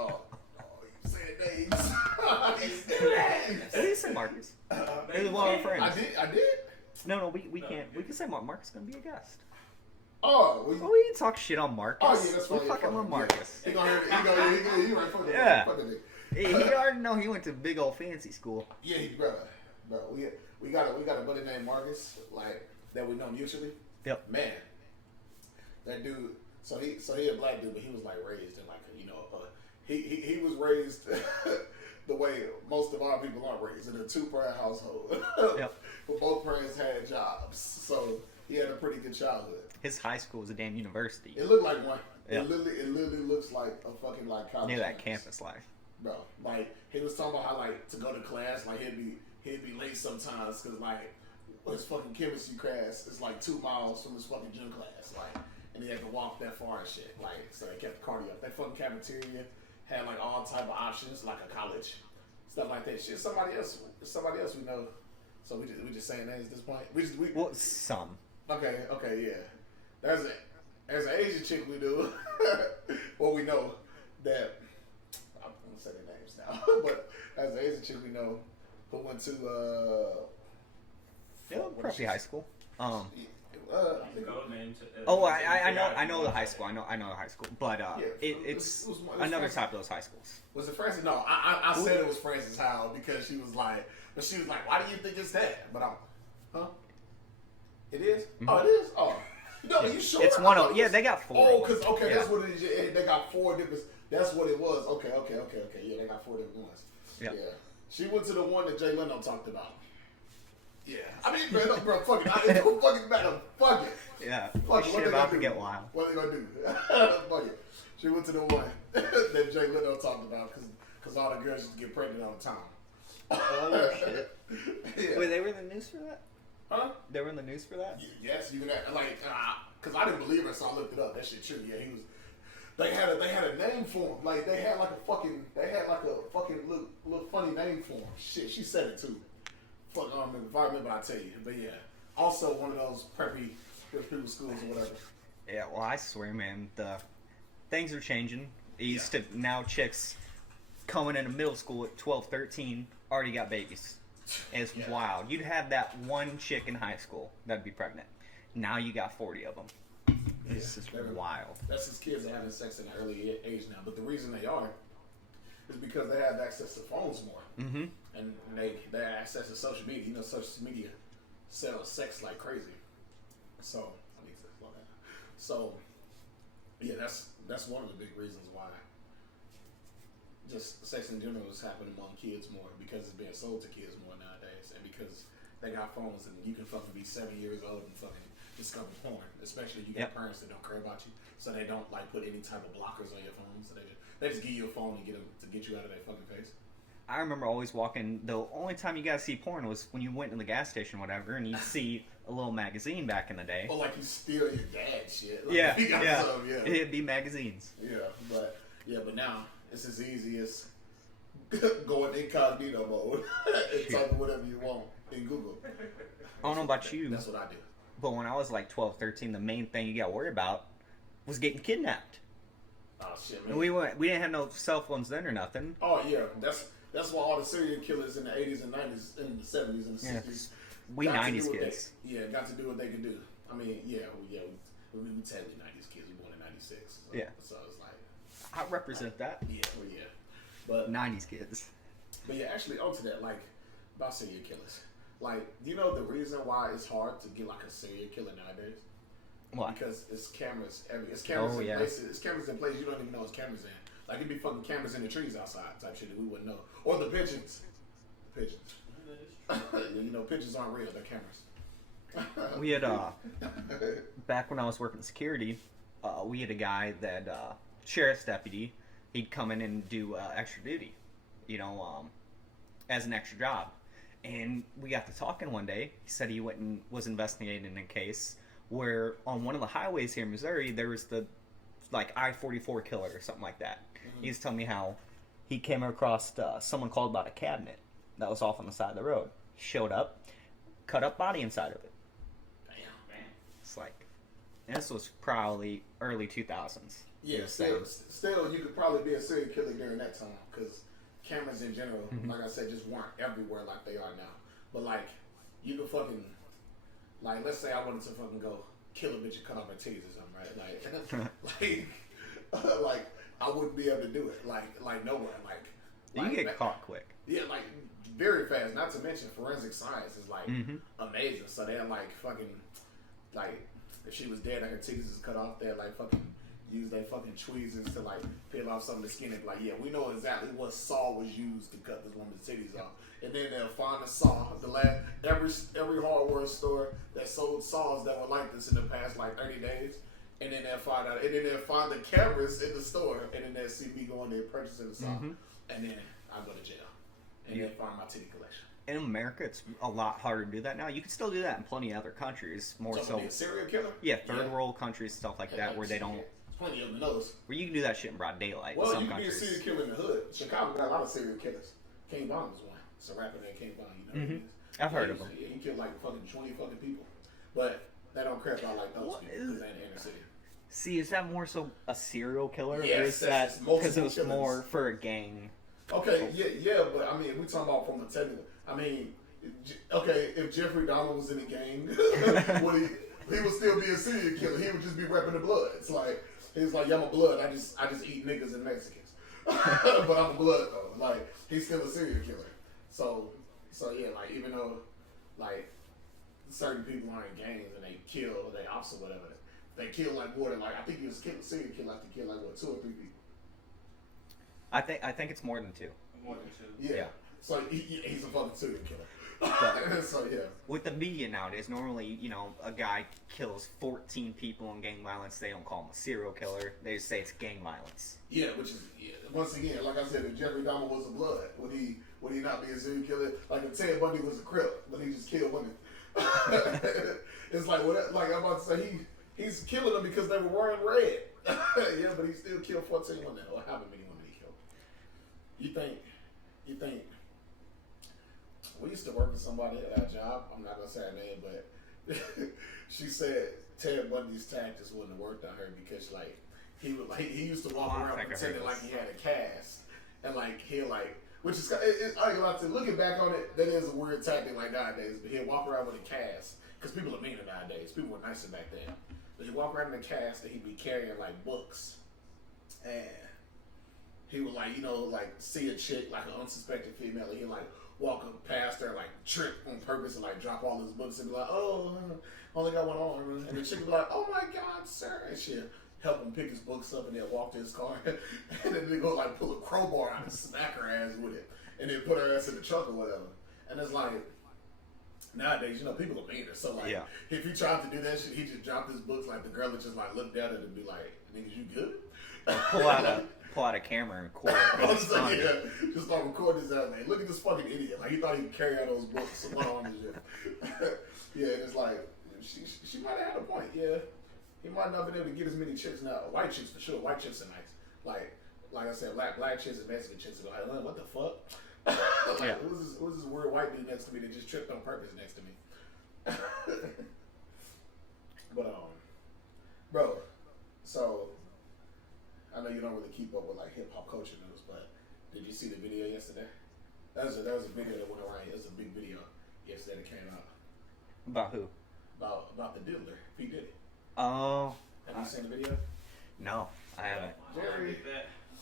saying names. What do you say, Marcus? They're one of our friends. I did? No, we can't. We can say Marcus is gonna be a guest. Oh, Well, we didn't talk shit on Marcus. oh yeah, that's We funny. fucking love Marcus. He gonna hear it. He right fucking Yeah. fucking it. He already know he went to big old fancy school. Yeah, bro. We got a buddy named Marcus, like that we know mutually. Yep. Man, that dude. So he a black dude, but he was like raised in like he was raised the way most of our people are raised in a two-parent household. Yep. But both parents had jobs, so he had a pretty good childhood. His high school was a damn university. It looked like one. Yeah. It literally looks like a fucking like college. Near that campus life. Bro, like he was talking about how like to go to class, like he'd be late sometimes because like his fucking chemistry class is like 2 miles from his fucking gym class, like, and he had to walk that far and shit, like, so they kept the cardio up. That fucking cafeteria had like all type of options, like a college, stuff like that. Shit, somebody else we know. So we just saying names at this point. We Well, some. okay, yeah. There's an Asian chick we do, or we know that. I'm gonna say their names now, but there's an Asian chick we know who went to Yeah, Preppy High School. Code name to, Oh, I know the high school. I know the high school, but it's it was another Francis. type of those high schools. Was it Francis? No, I said it was Francis Howell because she was like, why do you think it's that? But huh? It is? Mm-hmm. Oh, it is? Oh. No, are you sure? It's I one thought of it yeah. was- They got 4. Oh, because, okay, Yeah. that's what it is. Yeah, they got 4 different, that's what it was. Okay. Yeah, they got 4 different ones. Yeah. She went to the one that Jay Leno talked about. Yeah. I mean, bro, fuck it. It don't fucking matter. Fuck it. Yeah, Fuck, shit what they about gonna to do? get wild. What they gonna do? Fuck it. She went to the one that Jay Leno talked about because all the girls used to get pregnant all the time. Oh shit! Yeah. Wait, they were in the news for that? Huh? They were in the news for that? Yes, you can like because I didn't believe it, so I looked it up. That shit true. Yeah, he was. They had a name for him. Like they had like a fucking little funny name for him. Shit, she said it too. Fuck, if I remember, I'll tell you. But yeah, also one of those preppy people schools or whatever. Yeah. Well, I swear, man, the things are changing. It used to now chicks coming into middle school at 12, 13 already got babies. It's Yeah. wild. You'd have that one chick in high school that'd be pregnant. Now you got 40 of them. This is wild. That's his kids are having sex in an early age now. But the reason they are is because they have access to phones more. Mm-hmm. And they have access to social media. You know, social media sells sex like crazy. So I need to slow down. So yeah, that's one of the big reasons why just sex in general is happening among kids more because it's being sold to kids more nowadays, and because they got phones and you can fucking be 7 years old and fucking discover porn. Especially you got parents that don't care about you, so they don't like put any type of blockers on your phone. So they just give you a phone and get you out of their fucking face. I remember always walking. The only time you got to see porn was when you went to the gas station, or whatever, and you see a little magazine back in the day. Or like you steal your dad's shit. Like, Yeah, you got yeah. some, yeah. It'd be magazines. But now it's as easy as going incognito mode and typing whatever you want in Google. I don't know about you, That's what I do. but when I was like 12, 13, the main thing you got to worry about was getting kidnapped. Oh shit, man. And we didn't have no cell phones then or nothing. Oh yeah, that's why all the serial killers in the 80s and 90s and the 70s and the Yeah. 60s. We got to 90s do what kids. got to do what they could do. I mean, we technically 90s kids. We born in 96. So, Yeah. So it's like, I represent that. yeah. But 90s kids. But yeah, actually, onto that, like, about serial killers. Like, do you know the reason why it's hard to get, like, a serial killer nowadays? Why? Because it's cameras it's cameras Oh, in yeah. places. It's cameras in places you don't even know it's cameras in. Like, it'd be fucking cameras in the trees outside type shit that we wouldn't know. Or the pigeons. The pigeons. You know, pigeons aren't real. They're cameras. We had, back when I was working security, we had a guy that, sheriff's deputy, he'd come in and do extra duty, as an extra job. And we got to talking one day. He said he went and was investigating a case where on one of the highways here in Missouri, there was the, like, I-44 killer or something like that. He was telling me how he came across someone called about a cabinet that was off on the side of the road. Showed up, cut up body inside of it. Damn. It's like, and this was probably early 2000s. Yeah, still, you could probably be a serial killer during that time because cameras in general, like I said, just weren't everywhere like they are now. But like, you could fucking, like, let's say I wanted to fucking go kill a bitch and cut off her titties or something, right? Like I wouldn't be able to do it. Like nowhere. You get caught quick. Yeah, like very fast. Not to mention forensic science is like amazing. So they're like fucking like if she was dead and her titties is cut off, they're like fucking use their fucking tweezers to like peel off some of the skin and be like, yeah, we know exactly what saw was used to cut this woman's titties off. And then they'll find a saw. Every hardware store that sold saws that were like this in the past like 30 days. And then they'll find out, and then they'll find the cameras in the store, and then they'll see me going there purchasing the saw, and then I go to jail, and then find my titty collection. In America, it's a lot harder to do that now. You can still do that in plenty of other countries, more so. A serial killer? Yeah, third world countries, stuff like that, where they don't. There's plenty of them in those. Where you can do that shit in broad daylight. Well, in some you can countries. be a serial killer in the hood. Chicago got a lot of serial killers. King Von was one. It's a rapper named King Von. You know who he is. I've heard of him. Yeah, he killed like fucking 20 fucking people, but they don't care about like those people because they're in the inner city. See, is that more so a serial killer, or Yes, is that it's multiple because it was killers. more for a gang? Okay, yeah, but I mean, we talking about from the technical. I mean, okay, if Jeffrey Dahmer was in a gang, would he? he would still be a serial killer. He would just be repping the blood. It's like he's like, yeah, I'm a blood. I just eat niggas and Mexicans, but I'm a blood though. Like he's still a serial killer. So yeah, like even though like certain people are in gangs and they kill or they ops or whatever, they kill like more than like I think he was a serial killer. Like to kill like what 2 or 3 people. I think it's more than 2. More than 2. Yeah. Yeah. So he's a fucking serial killer. But so yeah. with the media nowadays, normally, a guy kills 14 people in gang violence. They don't call him a serial killer. They just say it's gang violence. Yeah, which is once again, like I said, if Jeffrey Dahmer was a blood, would he not be a serial killer? Like if Ted Bundy was a crip, but he just killed women. It's like like I'm about to say he's killing them because they were wearing red. Yeah, but he still killed 14 women or however many women he killed. You think we used to work with somebody at our job. I'm not gonna say her name, but she said Ted Bundy's tactics wouldn't have worked on her because he used to walk around pretending like he had a cast and like he'll like which is I ain't gonna say looking back on it, that is a weird tactic like nowadays. But he'll walk around with a cast because people are meaner nowadays. People were nicer back then. But he'd walk around in a cast and he'd be carrying like books and he would like like see a chick like an unsuspecting female and he'd like walk past her, like trip on purpose and like drop all his books and be like, oh, only got one on. And the chick would be like, oh my God, sir. And she'd help him pick his books up and then walk to his car. And then they go like pull a crowbar out and smack her ass with it. And then put her ass in the trunk or whatever. And it's like, nowadays, people are meaner. So like, if he tried to do that shit, he just dropped his books, like the girl would just like look down at it and be like, niggas, you good? Pull out a camera and record it. Just start recording his ass, man. Look at this fucking idiot. Like he thought he could carry out those books one arm and shit. Yeah, and it's like she might have had a point. Yeah, he might not have been able to get as many chicks now. White chicks for sure. White chicks are nice. Like I said, black chicks and Mexican chicks are like, what the fuck? Like, who's this weird white dude next to me that just tripped on purpose next to me? But bro, so. I know you don't really keep up with like hip hop culture news, but did you see the video yesterday? That was a video that went around. It was a big video yesterday that came out. About who? About the diddler, P Diddy. Oh. Have you seen the video? No, I haven't. Jerry,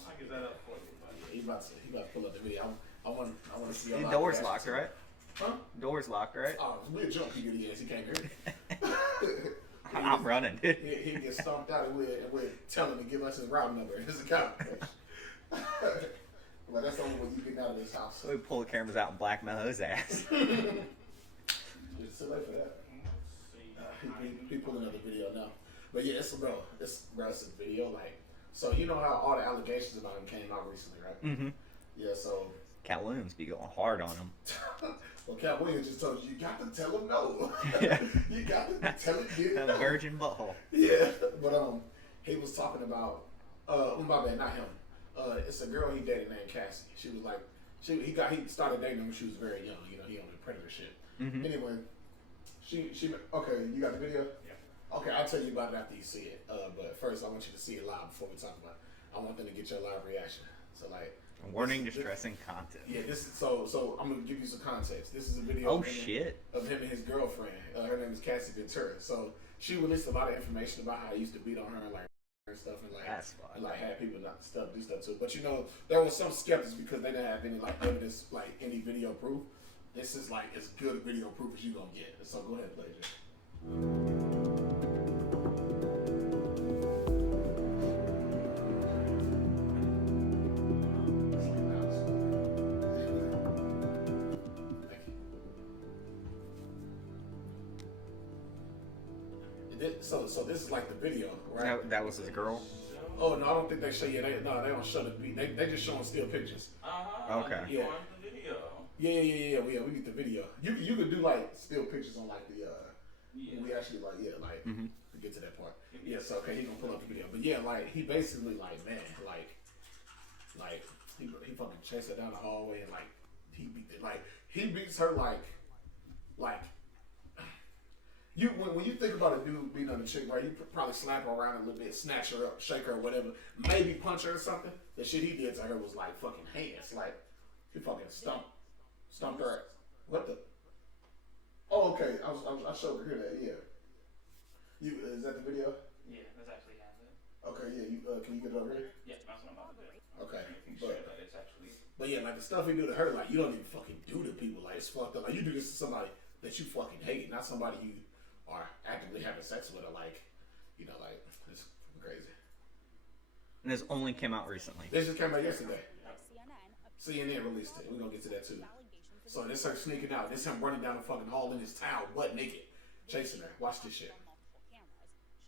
I'll get that up for you, buddy. He about to pull up the video. I want to see. The door's locked, right? Huh? Door's locked, right? Oh, we'll jump P Diddy ass. He can't hear it. I'm running, dude. He get stomped out and we're telling him to give us his route number and his account. Well, that's the only way you get out of this house. We pull the cameras out and blackmail his ass. Just too late for that. He pulling up the video now. But yeah, it's a video like so you know how all the allegations about him came out recently, right? Mm-hmm. Yeah, so Cat Williams be going hard on him. Well, Cat Williams just told you got to tell him no. You got to tell him get The no. virgin butthole. Yeah, but he was talking about my bad, not him. It's a girl he dated named Cassie. She was like, he started dating her when she was very young. He on the predator shit. Mm-hmm. Anyway, she okay. You got the video? Yeah. Okay, I'll tell you about it after you see it. But first, I want you to see it live before we talk about it. I want them to get your live reaction. So like. Warning, distressing content. Yeah, this is so. I'm gonna give you some context. This is a video. Oh of him, shit! Of him and his girlfriend. Her name is Cassie Ventura. So she released a lot of information about how he used to beat on her and like and stuff and like That's fine. and like had people not do stuff too. But there was some skeptics because they didn't have any like evidence, like any video proof. This is like as good video proof as you gonna get. So go ahead, play it. So this is like the video, right? That was his girl. Oh no, I don't think they show you. They don't show the. They just showing still pictures. Okay. Yeah. The video. Yeah. We need the video. You could do like still pictures on like the. Yeah. We actually Mm-hmm. to get to that part. Yeah. So okay, he gonna pull up the video, but yeah, like he basically like man, like he fucking chased her down the hallway and like he beats her like. When you think about a dude beating on a chick, right, you probably slap her around a little bit, snatch her up, shake her, whatever, maybe punch her or something. The shit he did to her was like fucking hands. Like, he fucking stumped her. What the? Oh, okay. I showed her that, yeah. Is that the video? Yeah, that's actually happening. Okay, yeah. Can you get it over here? Yeah, that's what I'm about to do. Okay, But it's actually. but yeah, like the stuff he do to her, like you don't even fucking do to people. Like it's fucked up. Like you do this to somebody that you fucking hate, not somebody you are actively having sex with, or like, like it's crazy. And this only came out recently. This just came out yesterday. CNN released it. We're gonna get to that too. So this her sneaking out. This him running down the fucking hall in his towel, butt naked, chasing her. Watch this shit.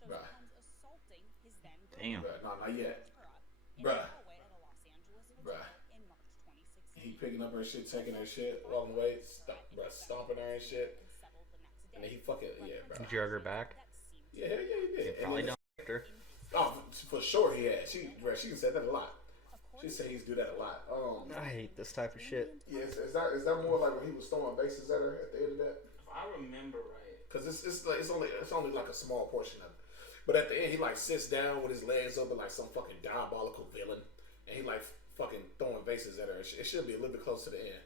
Bruh. Damn. Bruh, no, not yet. Bruh. Bruh. He picking up her shit, taking her shit, walking away, stomping her and shit. And then he fucking, yeah, bruh. Drug her back. Yeah, hell yeah, he did. Probably done her. Oh, for sure he had. She said that a lot. She said he's do that a lot. I hate this type of shit. Yeah, is that more like when he was throwing bases at her at the end of that? If I remember right. Because it's only like a small portion of it. But at the end, he like sits down with his legs open like some fucking diabolical villain, and he like fucking throwing bases at her. It should be a little bit close to the end.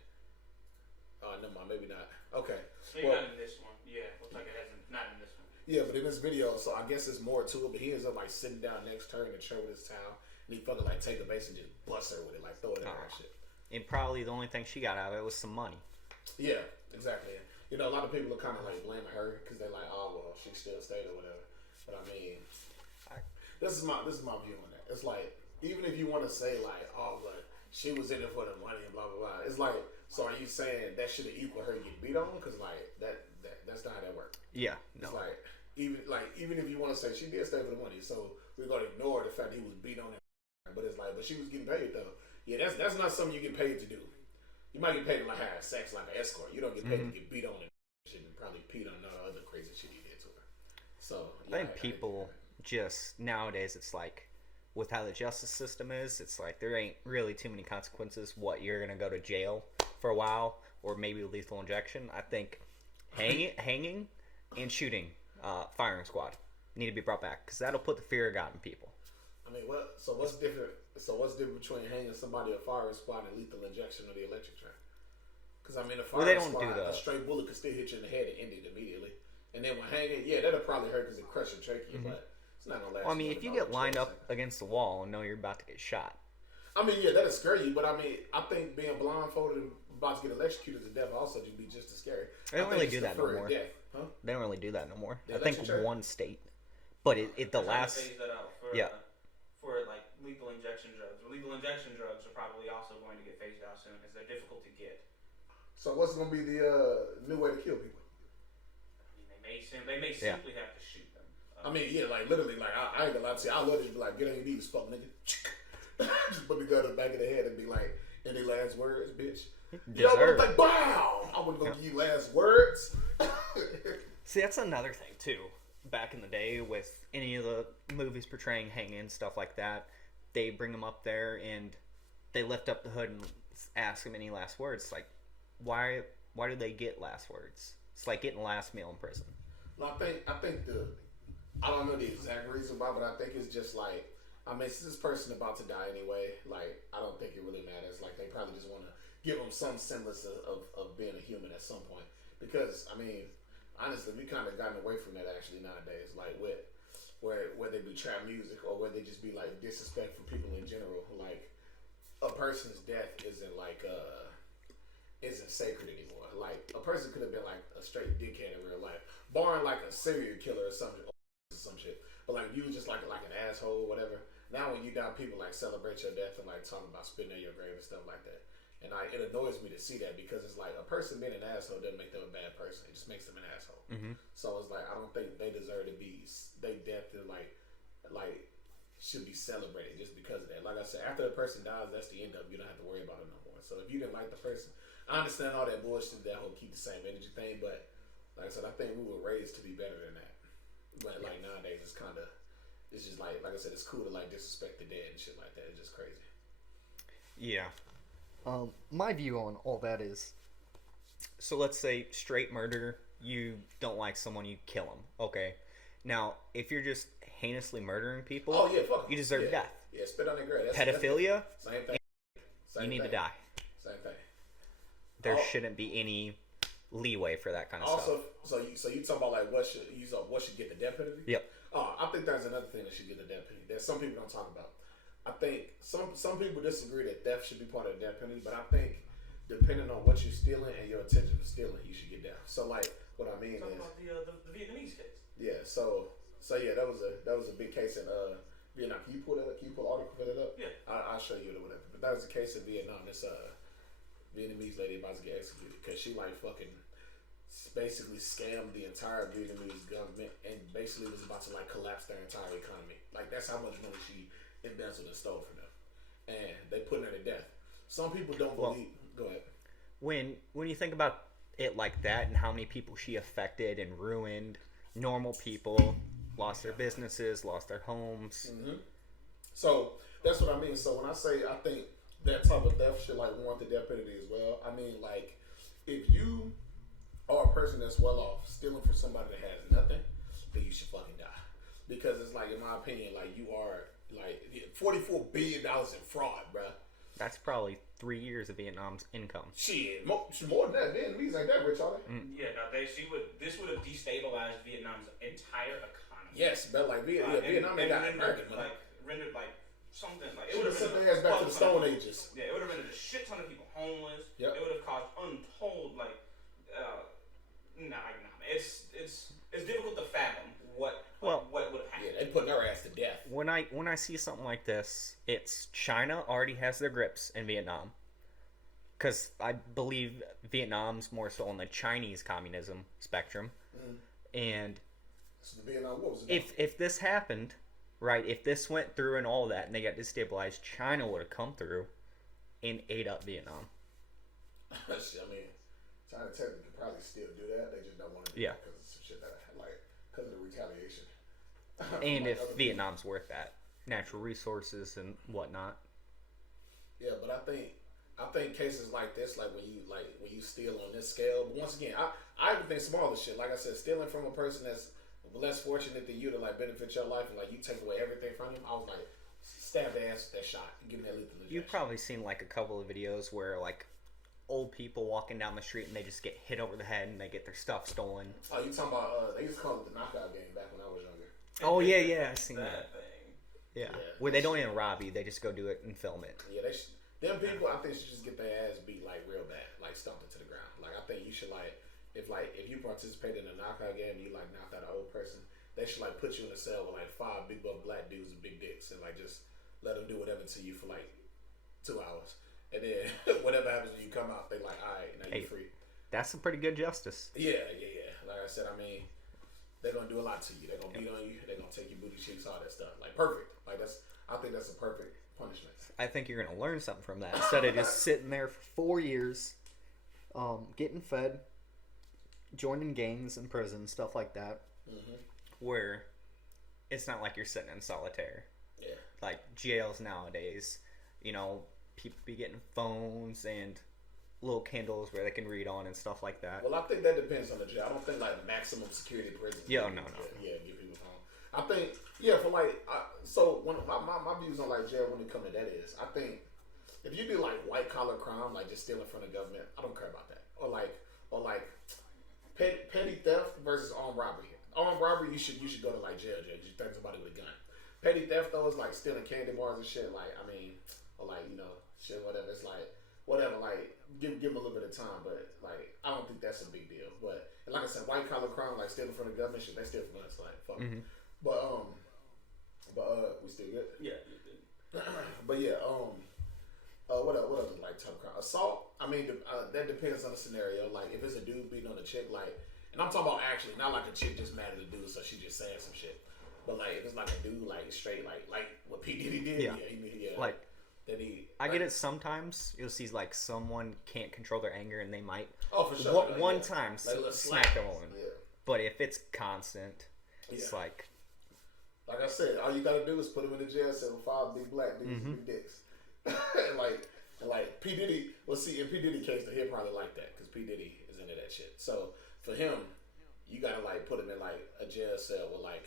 Never mind, maybe not. Okay. Maybe not in this one. Yeah, looks like it hasn't. Not in this one. Yeah, but in this video, so I guess there's more to it. But he ends up like sitting down next to her in the chair with his towel, and he fucking like take a base and just bust her with it, like throw it at her and shit. And probably the only thing she got out of it was some money. Yeah, exactly. A lot of people are kind of like blaming her because they're like, oh well, she still stayed or whatever. But I mean, this is my view on that. It's like even if you want to say like, oh, but she was in it for the money and blah blah blah. It's like, so are you saying that should have equal her getting beat on? Because like that's not how that works. Yeah, no. It's even if you want to say she did stay for the money, so we're gonna ignore the fact he was beat on it. But it's like, but she was getting paid though. Yeah, that's not something you get paid to do. You might get paid to like have sex like an escort. You don't get paid to get beat on and shit and probably peed on all other crazy shit he did to her. So yeah, I think people just nowadays it's like with how the justice system is, it's like there ain't really too many consequences. What you're gonna go to jail for a while or maybe lethal injection. I think hanging and shooting firing squad need to be brought back because that'll put the fear of God in people. I mean, what's different? So what's different between hanging somebody a firing squad and lethal injection or the electric chair? Because I mean, a firing squad, a straight bullet could still hit you in the head and end it immediately. And then when hanging, yeah, that'll probably hurt because it crushes your trachea, but it's not gonna last. Well, I mean, if you get lined up against the wall and know you're about to get shot. I mean, yeah, that'll scare you, but I mean, I think being blindfolded and about to get electrocuted to death also would be just as scary. They don't really do that no more. Huh? They don't really do that no more. The I think one state, but the last. Phase that out for, yeah. For like lethal injection drugs. Lethal injection drugs are probably also going to get phased out soon because they're difficult to get. So what's going to be the new way to kill people? I mean, they may simply have to shoot them. I mean, yeah, like literally, like I ain't gonna lie to you. I love to be like, get on your knees, fuck nigga. Just put the gun in the back of the head and be like, any last words, bitch? Y'all would like, bow. I wouldn't go give you last words. See, that's another thing too. Back in the day, with any of the movies portraying hanging stuff like that, they bring them up there and they lift up the hood and ask them any last words. Like, why do they get last words? It's like getting last meal in prison. Well, I think I don't know the exact reason why, but I think it's just like, I mean, since this person about to die anyway, like I don't think it really matters. Like they probably just want to give them some semblance of being a human at some point. Because I mean, honestly, we kind of gotten away from that actually nowadays. Like with where they be trap music or where they just be like disrespectful people in general. Like a person's death isn't sacred anymore. Like a person could have been like a straight dickhead in real life, barring like a serial killer or something, or some shit. But like you was just like an asshole, or whatever. Now when you die, people like celebrate your death and like talking about spitting in your grave and stuff like that. And it annoys me to see that because it's like a person being an asshole doesn't make them a bad person. It just makes them an asshole. Mm-hmm. So it's like I don't think they deserve to be they death to like should be celebrated just because of that. Like I said, after the person dies, that's the end of it. You don't have to worry about it no more. So if you didn't like the person, I understand all that bullshit, that whole keep the same energy thing. But like I said, I think we were raised to be better than that. But like nowadays, it's just like I said, it's cool to like disrespect the dead and shit like that. It's just crazy. Yeah. My view on all that is, so let's say straight murder, you don't like someone, you kill them. Okay. Now, if you're just heinously murdering people, you deserve death. Yeah, spit on their grave. Pedophilia, same thing. You need to die. Same thing. There shouldn't be any leeway for that kind of Also, stuff. so you talk about like what should get the death penalty? Yep. I think there's another thing that should get the death penalty that some people don't talk about. I think some people disagree that theft should be part of the death penalty, but I think depending on what you're stealing and your intention of stealing, you should get death. So like what I mean Talking is about the Vietnamese case. yeah. So yeah, that was a big case in Vietnam. Can you pull that up? Can you pull the article for that up? Yeah. I'll show you it or whatever. But that was a case in Vietnam. This Vietnamese lady about to get executed because she like fucking basically scammed the entire Vietnamese government and basically was about to like collapse their entire economy. Like that's how much money she embezzled and stole from them, and they put her to death. Some people don't believe. Go ahead. When you think about it like that and how many people she affected and ruined, normal people lost their businesses, lost their homes. Mm-hmm. So that's what I mean. So when I say I think that type of theft should like warrant the death penalty as well, I mean like if you are a person that's well off stealing from somebody that has nothing, then you should fucking die. Because it's like in my opinion, like you are like $44 billion in fraud, bruh. That's probably 3 years of Vietnam's income. Shit, more than that. Vietnamese ain't that rich, are they? Yeah, no, this would have destabilized Vietnam's entire economy. Yes, but like Vietnam ain't got American money. Rendered like something like it Should would have have sent their ass back to the Stone Ages. Yeah, it would have rendered a shit ton of people homeless. Yep. It would have caused untold it's difficult to fathom what would have happened. Yeah, they putting their ass to death. When I see something like this, it's China already has their grips in Vietnam, because I believe Vietnam's more so on the Chinese communism spectrum, and So the Vietnam War was about. if this happened, right, if this went through and all that, and they got destabilized, China would have come through and ate up Vietnam. Shit, I mean, China technically could probably still do that. They just don't want to do Yeah. it because of some shit that like because of the retaliation. And Like if other Vietnam's worth that, natural resources and whatnot. Yeah, but I think cases like this, like when you steal on this scale. But once again, I even think smaller shit. Like I said, stealing from a person that's less fortunate than you to like benefit your life and like you take away everything from them. I was like, stab their ass with that shot, give them that lethal injection. You've probably seen like a couple of videos where like old people walking down the street and they just get hit over the head and they get their stuff stolen. Oh, you talking about? They used to call it the knockout game back when I was younger. Oh yeah, I've seen that. thing. Yeah, Yeah. where they don't even rob you; they just go do it and film it. Yeah, them people, I think should just get their ass beat like real bad, like stomped into the ground. Like I think you should if you participate in a knockout game, you like knocked out an old person. They should like put you in a cell with like 5 big buff black dudes with big dicks and like just let them do whatever to you for like 2 hours, and then whatever happens when you come out, they like, all right, now you're free. That's some pretty good justice. Yeah. Like I said, I mean, they're gonna do a lot to you. They're gonna beat on you. They're gonna take your booty cheeks, all that stuff. Like perfect. Like I think that's a perfect punishment. I think you're gonna learn something from that instead of just sitting there for 4 years, getting fed, joining gangs in prison, stuff like that, where it's not like you're sitting in solitaire. Yeah. Like jails nowadays, people be getting phones and little Kindles where they can read on and stuff like that. Well, I think that depends on the jail. I don't think like maximum security prisons. Yeah, no. Yeah, give people home. I think for like so when my views on like jail when it comes to that is I think if you do like white collar crime like just stealing from the government, I don't care about that. Or like petty theft versus armed robbery. Armed robbery you should go to like jail. You threaten somebody with a gun. Petty theft though is like stealing candy bars and shit. Like I mean, or like shit whatever. It's like whatever. Like give them a little bit of time, but like I don't think that's a big deal. But like I said, white collar crime like stealing from the government, shit they steal from us. Like fuck. But we still good. Yeah. But yeah, what other like tough crime? Assault. I mean, that depends on the scenario. Like if it's a dude beating on a chick, like, and I'm talking about actually, not like a chick just mad at a dude, so she just saying some shit. But like if it's like a dude, like straight, like what P Diddy did, yeah. Like that he. I get it. Sometimes you'll see like someone can't control their anger and they might For sure. one time like, smack a woman. Yeah. But if it's constant, it's like. Like I said, all you gotta do is put him in the jail cell with 5 big black dudes with big dicks. and like P Diddy, in P Diddy case, he'll probably like that because P Diddy is into that shit. So for him, you gotta like put him in like a jail cell with like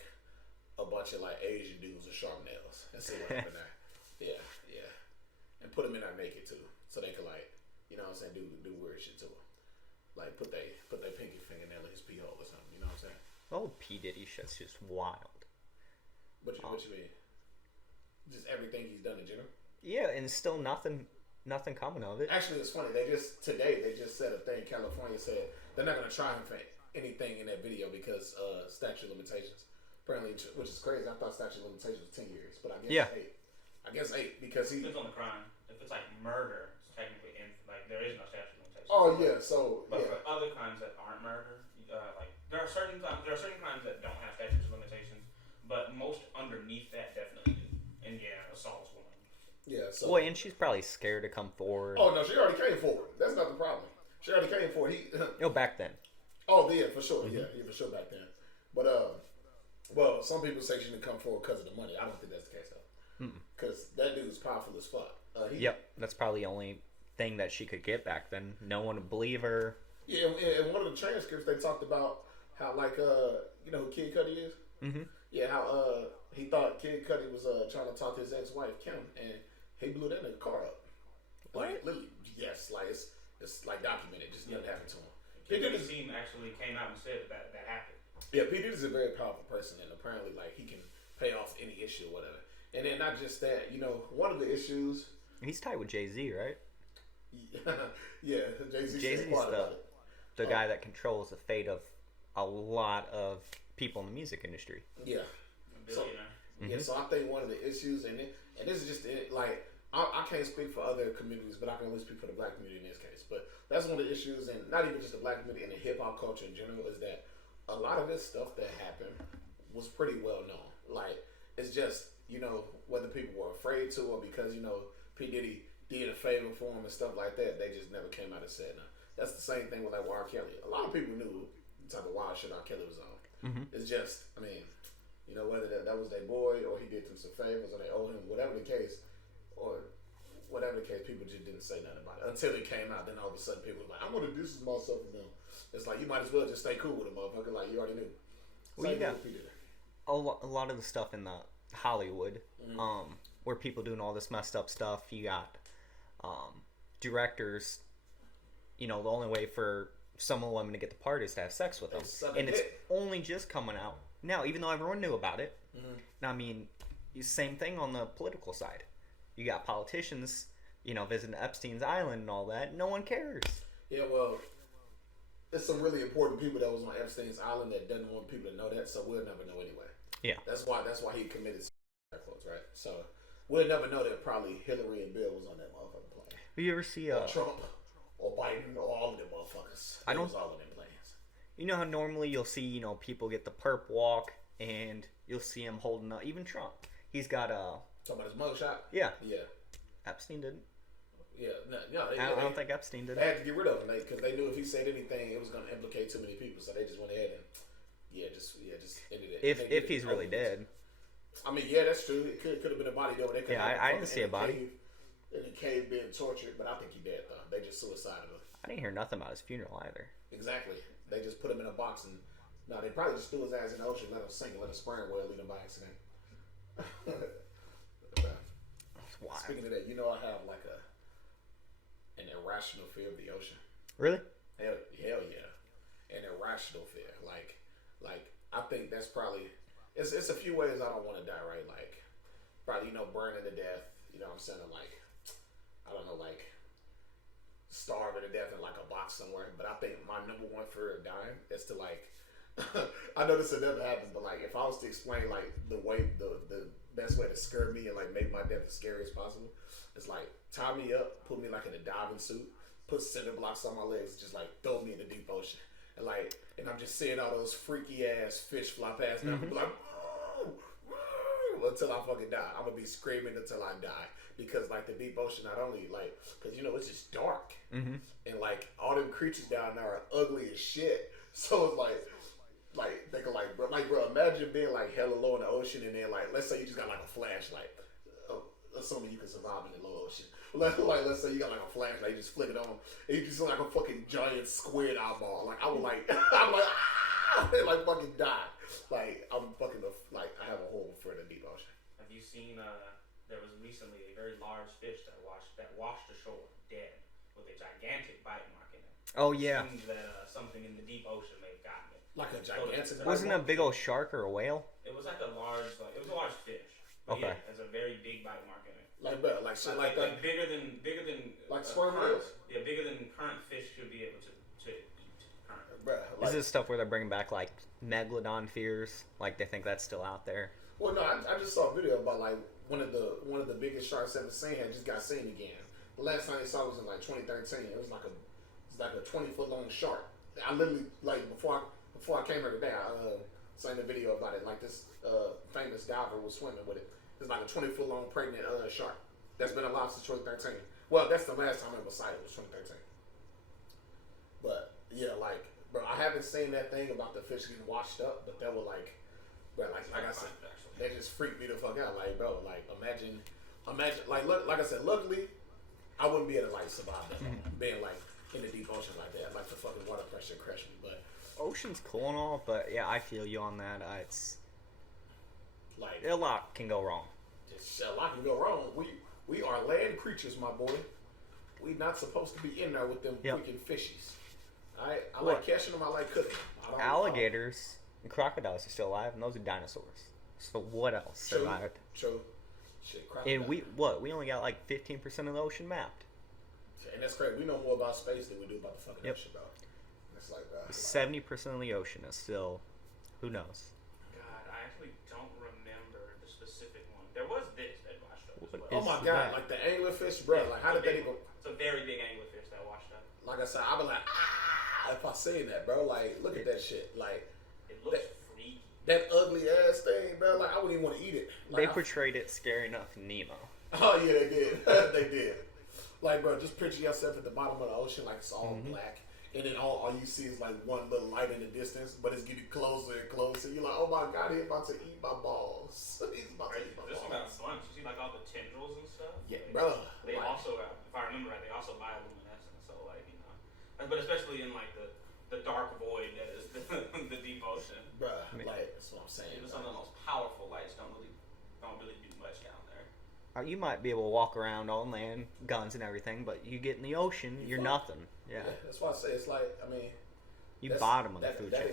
a bunch of like Asian dudes with sharp nails and see what happens there. Yeah, and put him in there naked too, so they could like, you know what I'm saying, do weird shit to him. like put their pinky fingernail in his pee hole or something. You know what I'm saying? The whole P Diddy shit's just wild. What you mean? Just everything he's done in general. Yeah, and still nothing coming of it. Actually, it's funny. Today they just said a thing. California said they're not gonna try him for anything in that video because statute of limitations. Apparently, which is crazy. I thought statute of limitations was 10 years, but I guess 8. I guess 8 because he. Depends on the crime. If it's like murder, it's technically there is no statute of limitations. Oh yeah, so but for other crimes that aren't murder, like there are certain crimes that don't have statutes of limitations, but most underneath that definitely do. And yeah, assault's one of them. Yeah. So. Well, and she's probably scared to come forward. Oh no, she already came forward. That's not the problem. She already came forward. Back then. Oh yeah, for sure. Mm-hmm. Yeah, for sure back then. But well, some people say she didn't come forward because of the money. I don't think that's the case though. Because that dude's powerful as fuck. Yep, that's probably the only thing that she could get back then. No one would believe her. Yeah, in one of the transcripts they talked about how you know who Kid Cudi is. Mm-hmm. Yeah, how he thought Kid Cudi was trying to talk to his ex-wife Kim, and he blew that nigga car up. Like literally, yes, like it's like documented. Just nothing happened to him. Kid Cudi's team actually came out and said that happened. Yeah, P. Diddy's a very powerful person, and apparently, like, he can pay off any issue or whatever. And then not just that, you know, one of the issues. He's tied with Jay-Z, right? Yeah, Jay-Z. Jay-Z's the guy that controls the fate of a lot of people in the music industry. Yeah. So I think one of the issues, and this is just it, like, I can't speak for other communities, but I can only speak for the black community in this case. But that's one of the issues, and not even just the black community, in the hip-hop culture in general, is that a lot of this stuff that happened was pretty well known. Like, it's just, you know, whether people were afraid to or because, you know, P. Diddy did a favor for him and stuff like that, they just never came out and said nothing. That's the same thing with, like, R. Kelly. A lot of people knew the type of wild shit R. Kelly was on. Mm-hmm. It's just, I mean, you know, whether that was their boy or he did them some favors or they owe him, whatever the case, people just didn't say nothing about it. Until it came out, then all of a sudden people were like, I'm going to distance myself from them. It's like, you might as well just stay cool with a motherfucker, like you already knew. Well, you got a lot of the stuff in the Hollywood, where people doing all this messed up stuff. You got directors, you know, the only way for some women to get the part is to have sex with them. And it's only just coming out now, even though everyone knew about it. Now, I mean, same thing on the political side. You got politicians, you know, visiting Epstein's Island and all that. No one cares. Yeah, well, there's some really important people that was on Epstein's Island that doesn't want people to know that, so we'll never know anyway. Yeah. That's why he committed quotes, right? So we'll never know that probably Hillary and Bill was on that motherfucking plane. Do you ever see or Trump or Biden or all of them motherfuckers? I don't. Was all of them planes. You know how normally you'll see, you know, people get the perp walk and you'll see him holding up. Even Trump, he's got a. Talking about his mugshot. Yeah. Yeah. Epstein didn't. Yeah, I don't think Epstein did. They had to get rid of him because they knew if he said anything, it was going to implicate too many people. So they just went ahead and just ended it. If he's really dead. I mean, yeah, that's true. It could have been a body though. I didn't see a body in the cave being tortured, but I think he dead though. They just suicided him. I didn't hear nothing about his funeral either. Exactly. They just put him in a box and they probably just threw his ass in the ocean, let him sink, let a sperm whale lead him by accident. Wow. Speaking of that, you know I have like an irrational fear of the ocean. Really? Hell yeah. An irrational fear. Like I think that's probably it's a few ways I don't want to die, right? Like probably, you know, burning to death, you know what I'm saying, or like I don't know, like starving to death in like a box somewhere. But I think my number one fear of dying is to like I know this will never happen, but like if I was to explain like the best way to scare me and like make my death as scary as possible, it's like tie me up, put me like in a diving suit, put cinder blocks on my legs, just like throw me in the deep ocean, and I'm just seeing all those freaky ass fish fly past me. I'm like, until I fucking die. I'm gonna be screaming until I die because like the deep ocean, not only like because you know it's just dark and like all them creatures down there are ugly as shit. So it's like they go like bro, imagine being like hella low in the ocean and then like let's say you just got like a flashlight. Assuming you can survive in the low ocean. Let's say you got like a flashlight, you just flick it on, and you just look like a fucking giant squid eyeball. Like I would like, I'm like, and like fucking die. Like I'm fucking like I have a hole for the deep ocean. Have you seen? There was recently a very large fish that washed ashore dead with a gigantic bite mark in it. Oh yeah. Seems that something in the deep ocean may have gotten it. Like a gigantic. Wasn't it a big old shark or a whale? It was like a large, it was a large fish. But Okay. Yeah, it has a very big bite mark in it. Like, bro, like shit like that. bigger than Like sperm current, whales? Yeah, bigger than current fish should be able to eat current. Bro, Is like, this stuff where they're bringing back like megalodon fears? Like they think that's still out there? well, no, I just saw a video about like one of the biggest sharks ever seen had just got seen again. The last time they saw it was in like 2013. It was like a 20-foot long shark. I literally like before I came here today, I seen a video about it. Like this famous diver was swimming with it. It's like a 20-foot long pregnant shark that's been alive since 2013. Well, that's the last time it was sighted, was 2013. But yeah, like, bro, I haven't seen that thing about the fish getting washed up, but that would like, bro, like I said, that just freaked me the fuck out. Like, bro, like imagine, like, look, like I said, luckily, I wouldn't be able to like survive that, being like in the deep ocean like that. Like the fucking water pressure crushed me, but Ocean's cool and all, but yeah, I feel you on that. It's like a lot can go wrong. just a lot can go wrong. We are land creatures, my boy. We not supposed to be in there with them Yep. freaking fishies. I Look, like catching them. I like cooking them. I don't Alligators and crocodiles are still alive, and those are dinosaurs. So what else True. survived? True. Shit, crap. And we only got like 15% of the ocean mapped. And that's great. We know more about space than we do about the fucking Yep. ocean, bro. It's like that. 70% of the ocean is still, who knows? God, I actually don't remember the specific one. There was this that washed up as What well. Oh my is god, that? like the anglerfish, bro. Like how did that even? It's a very big anglerfish that washed up. Like I said, I be like, if I seen that, bro. Like, look at that shit. Like It looks That- freaky. that ugly ass thing, bro. Like I wouldn't even want to eat it. They Like, portrayed it scary enough in Nemo. oh yeah, they did. They did. Like, bro, just picture yourself at the bottom of the ocean, like it's all black, and then all you see is like one little light in the distance, but it's getting closer and closer. You're like, oh my god, he's about to eat my balls. He's about to eat my This one got balls. a bunch. You see like all the tendrils and stuff? Yeah, Like, bro. They Like, also, if I remember right, they also bioluminescent. So like, but especially in like the dark void that is the deep ocean. bro, like that's what I'm saying. Even some of the most powerful lights don't really do much down there. You might be able to walk around on land, guns and everything, but you get in the ocean, you're nothing. Yeah. Yeah, that's why I say it's like, I mean, You that's- bottom of the that- food that chain.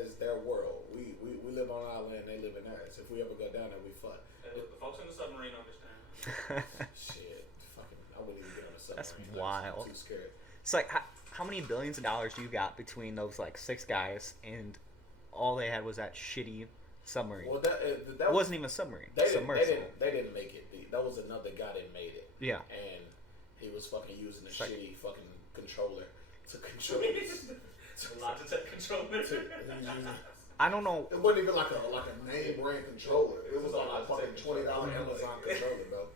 is their world. We live on our land, they live in theirs. If we ever go down there, we fuck. The folks in the submarine understand. Shit, fucking, I wouldn't even get on a submarine. That's I'm wild. too scared. It's like, how many billions of dollars do you got between those like 6 guys, and all they had was that shitty submarine? Well, that It wasn't even a submarine. they Submersible. didn't make it. That was another guy that made it, Yeah. and he was fucking using a It's like- shitty fucking controller to control. A Logitech controller. I don't know. It wasn't even like a name brand controller. It was on a fucking $20 Amazon controller, bro.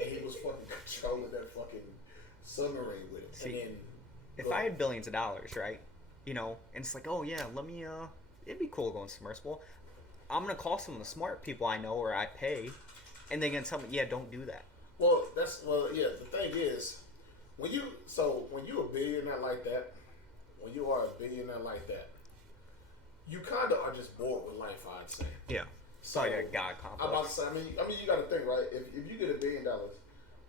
And he was fucking controlling that fucking submarine with it. See, and then If I had billions of dollars, right? You know, and it's like, oh yeah, let me, it'd be cool going submersible. I'm gonna call some of the smart people I know or I pay, and they're gonna tell me, yeah, don't do that. yeah. The thing is, when you a billionaire like that, when you are a billionaire like that, you kind of are just bored with life. I'd say. Yeah. So Probably a god I'm about to complex. say. I mean, you got to think, right? If you get $1 billion,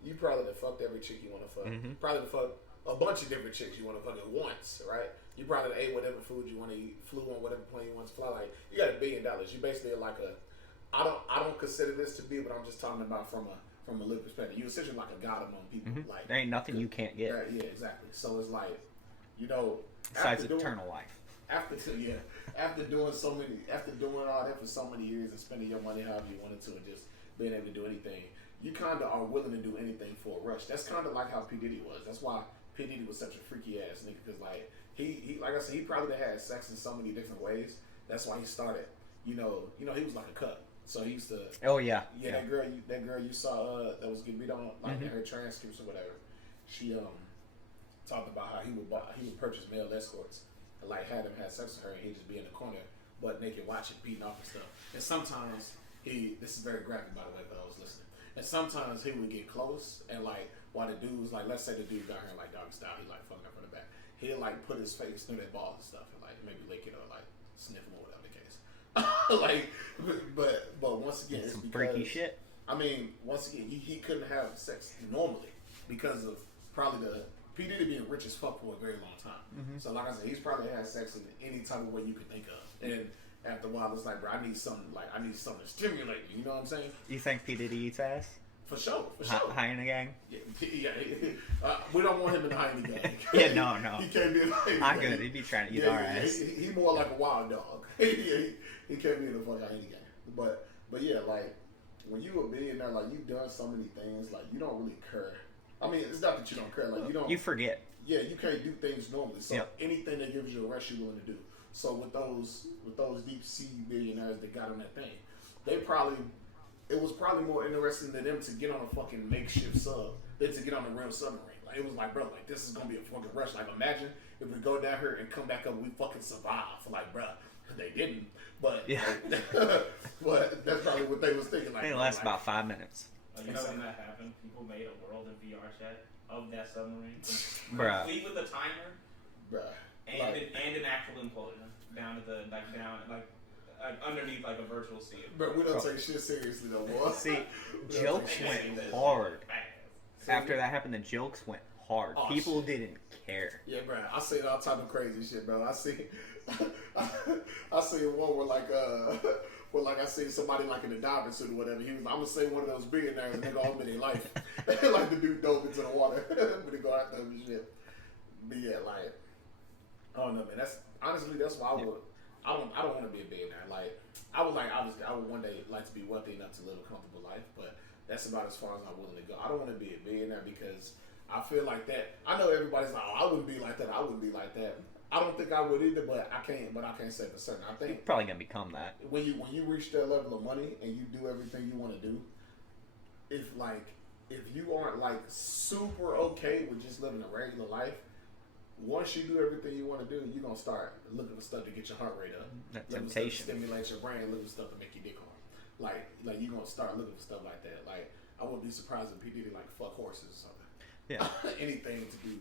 you probably done fucked every chick you want to fuck. Mhm. Probably done fucked a bunch of different chicks you want to fuck at once, right? You probably done ate whatever food you want to eat, flew on whatever plane you want to fly. Like you got $1 billion. You basically are like a. I don't consider this to be, but I'm just talking about from a little perspective. You're essentially like a god among people. Mhm. Like There ain't nothing you can't get yeah, exactly. So it's like, you know, besides after doing- eternal life. after doing all that for so many years and spending your money however you wanted to and just being able to do anything, you kind of are willing to do anything for a rush. That's kind of like how P Diddy was. That's why P Diddy was such a freaky ass nigga, because like he like I said, he probably had sex in so many different ways. That's why he started. You know he was like a cut. So he used to. Oh yeah. Yeah, that girl you saw that was getting beat on, like in her transcripts or whatever. She talked about how he would purchase male escorts and like had him have sex with her, and he'd just be in the corner butt naked watching, beating off and stuff. And sometimes this is very graphic by the way, but I was listening. And sometimes he would get close and like while the dude was like, let's say the dude got her like doggy style, he like fucking her from the back. He'd like put his face through their balls and stuff and like maybe lick it or like sniff them or whatever the case. Like, but once again, it's Some because freaky shit. I mean, once again, he couldn't have sex normally because of probably the P Diddy been rich as fuck for a very long time. So like I said, he's probably had sex in any type of way you could think of. And after a while, it's like, bro, I need something to stimulate me. You know what I'm saying? You think P Diddy eats ass? For sure. Hyena gang? Yeah. We don't want him in the hyena gang. Yeah, no. He can't be in the hyena Not gang. good. He'd be trying to eat our ass. He more like a wild dog. He can't be in the fucking hyena gang. But yeah, like when you a billionaire, like you've done so many things, like you don't really care. I mean, it's not that you don't care, like you don't. You forget. Yeah, you can't do things normally. So Yep. anything that gives you a rush, you're willing to do. So with those deep sea billionaires that got on that thing, it was probably more interesting to them to get on a fucking makeshift sub than to get on a real submarine. Like it was like, bro, like this is gonna be a fucking rush. Like imagine if we go down here and come back up, and we fucking survive. Like, bro, they didn't, but Yeah. but that's probably what they was thinking. Like, It bro, lasts like, about 5 minutes. You know when that happened, people made a world in VR chat of that submarine, Bruh. complete with a timer bruh, and like, an actual implosion down at the underneath like a virtual sea. bro, we don't take shit seriously no more. See, We don't jokes take shit went seriously. hard. So, After that happened, the jokes went hard. Oh, People shit. didn't care. Yeah, bro. I seen all type of crazy shit, bro. I see one where like I seen somebody like in a diving suit or whatever. He was, I'm gonna say one of those billionaires, nigga, all in their life. Like the dude dove into the water when they go after him and shit. But yeah, like I don't know, man. That's why I don't want to be a billionaire. Like I would obviously I would one day like to be wealthy enough to live a comfortable life, but that's about as far as I'm willing to go. I don't want to be a billionaire because I feel like that. I know everybody's like, oh, I wouldn't be like that. I wouldn't be like that. I don't think I would either, but I can't say for certain. I You're think probably gonna become that. when you reach that level of money and you do everything you want to do, if you aren't like super okay with just living a regular life, once you do everything you want to do, you're gonna start looking for stuff to get your heart rate up. That Looking for stuff to temptation. stimulate your brain, looking for stuff to make your dick hard. Like you're gonna start looking for stuff like that. Like I wouldn't be surprised if P Diddy like fuck horses or something. Yeah. Anything to do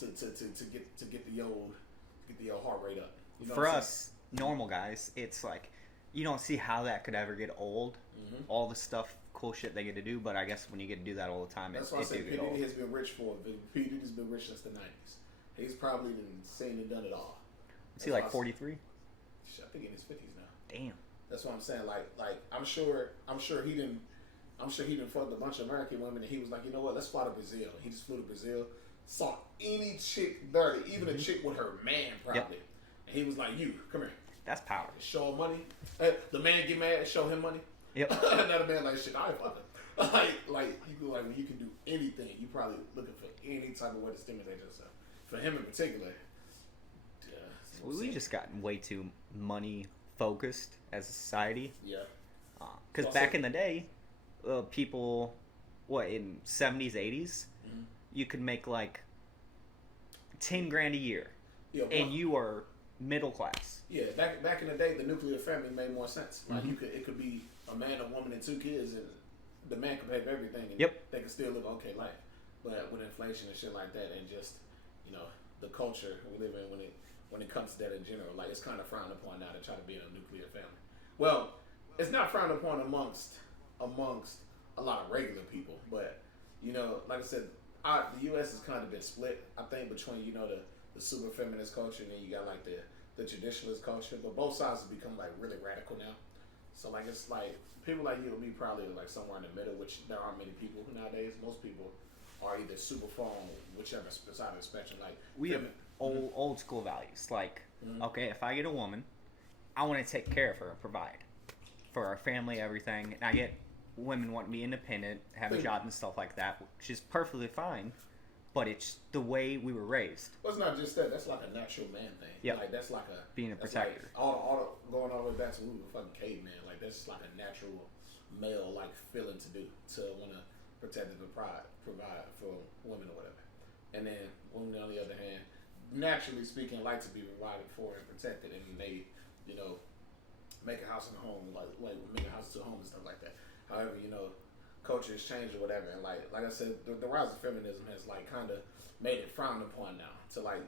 to get the old heart rate up. You know For what I'm us normal guys, it's like you don't see how that could ever get old. saying? All the stuff, cool shit they get to do, but I guess when you get to do that all the time, That's it why I do said P get old. Diddy has been rich P Diddy's been rich since the '90s. He's probably seen and done it all. Is he like 43? I think in his 50s now. Damn. That's what I'm saying. Like I'm sure he didn't fuck a bunch of American women, and he was like, you know what? Let's fly to Brazil. He just flew to Brazil, saw any chick dirty, even a chick with her man probably, and he was like, you come here, That's power. show him money. The man get mad, show him money. Yep. Not a man like shit. I ain't fucking. Like when you can do anything, you probably looking for any type of way to stimulate yourself. For him in particular, We just gotten way too money focused as a society. yeah. Because Also- back in the day, people, in 70s, 80s, Mhm. you could make like 10 grand a year, Yeah, and you are middle class. yeah, back in the day, the nuclear family made more sense. Like Mhm. it could be a man, a woman, and 2 kids, and the man could pay for everything, and Yep. they could still live an okay life. But with inflation and shit like that, and just the culture we live in when it comes to that in general, like it's kind of frowned upon now to try to be in a nuclear family. Well, it's not frowned upon amongst a lot of regular people, but like I said, the U.S. has kind of been split. I think between the super feminist culture, and then you got like the traditionalist culture, but both sides have become like really radical now. So like it's like people like you and me probably like somewhere in the middle, which there aren't many people nowadays. Most people are either super far on whichever side of the spectrum. Like We have femi- old school values. Like, Mhm. okay, if I get a woman, I want to take care of her and provide for our family, everything. And I get women want to be independent, have a Mhm. job and stuff like that, which is perfectly fine. But it's the way we were raised. Well, it's not just that. That's like a natural man thing. Yep. Like that's like a Being a that's protector. Like all the going all the way back to when we were fucking caveman. Like that's just like a natural male like feeling to do to want to protect and provide for women or whatever. And then women on the other hand, naturally speaking, like to be provided for and protected, and they make a house and a home, like make a house to a home and stuff like that. However, culture has changed or whatever, and like I said, the rise of feminism has like kind of made it frowned upon now. To like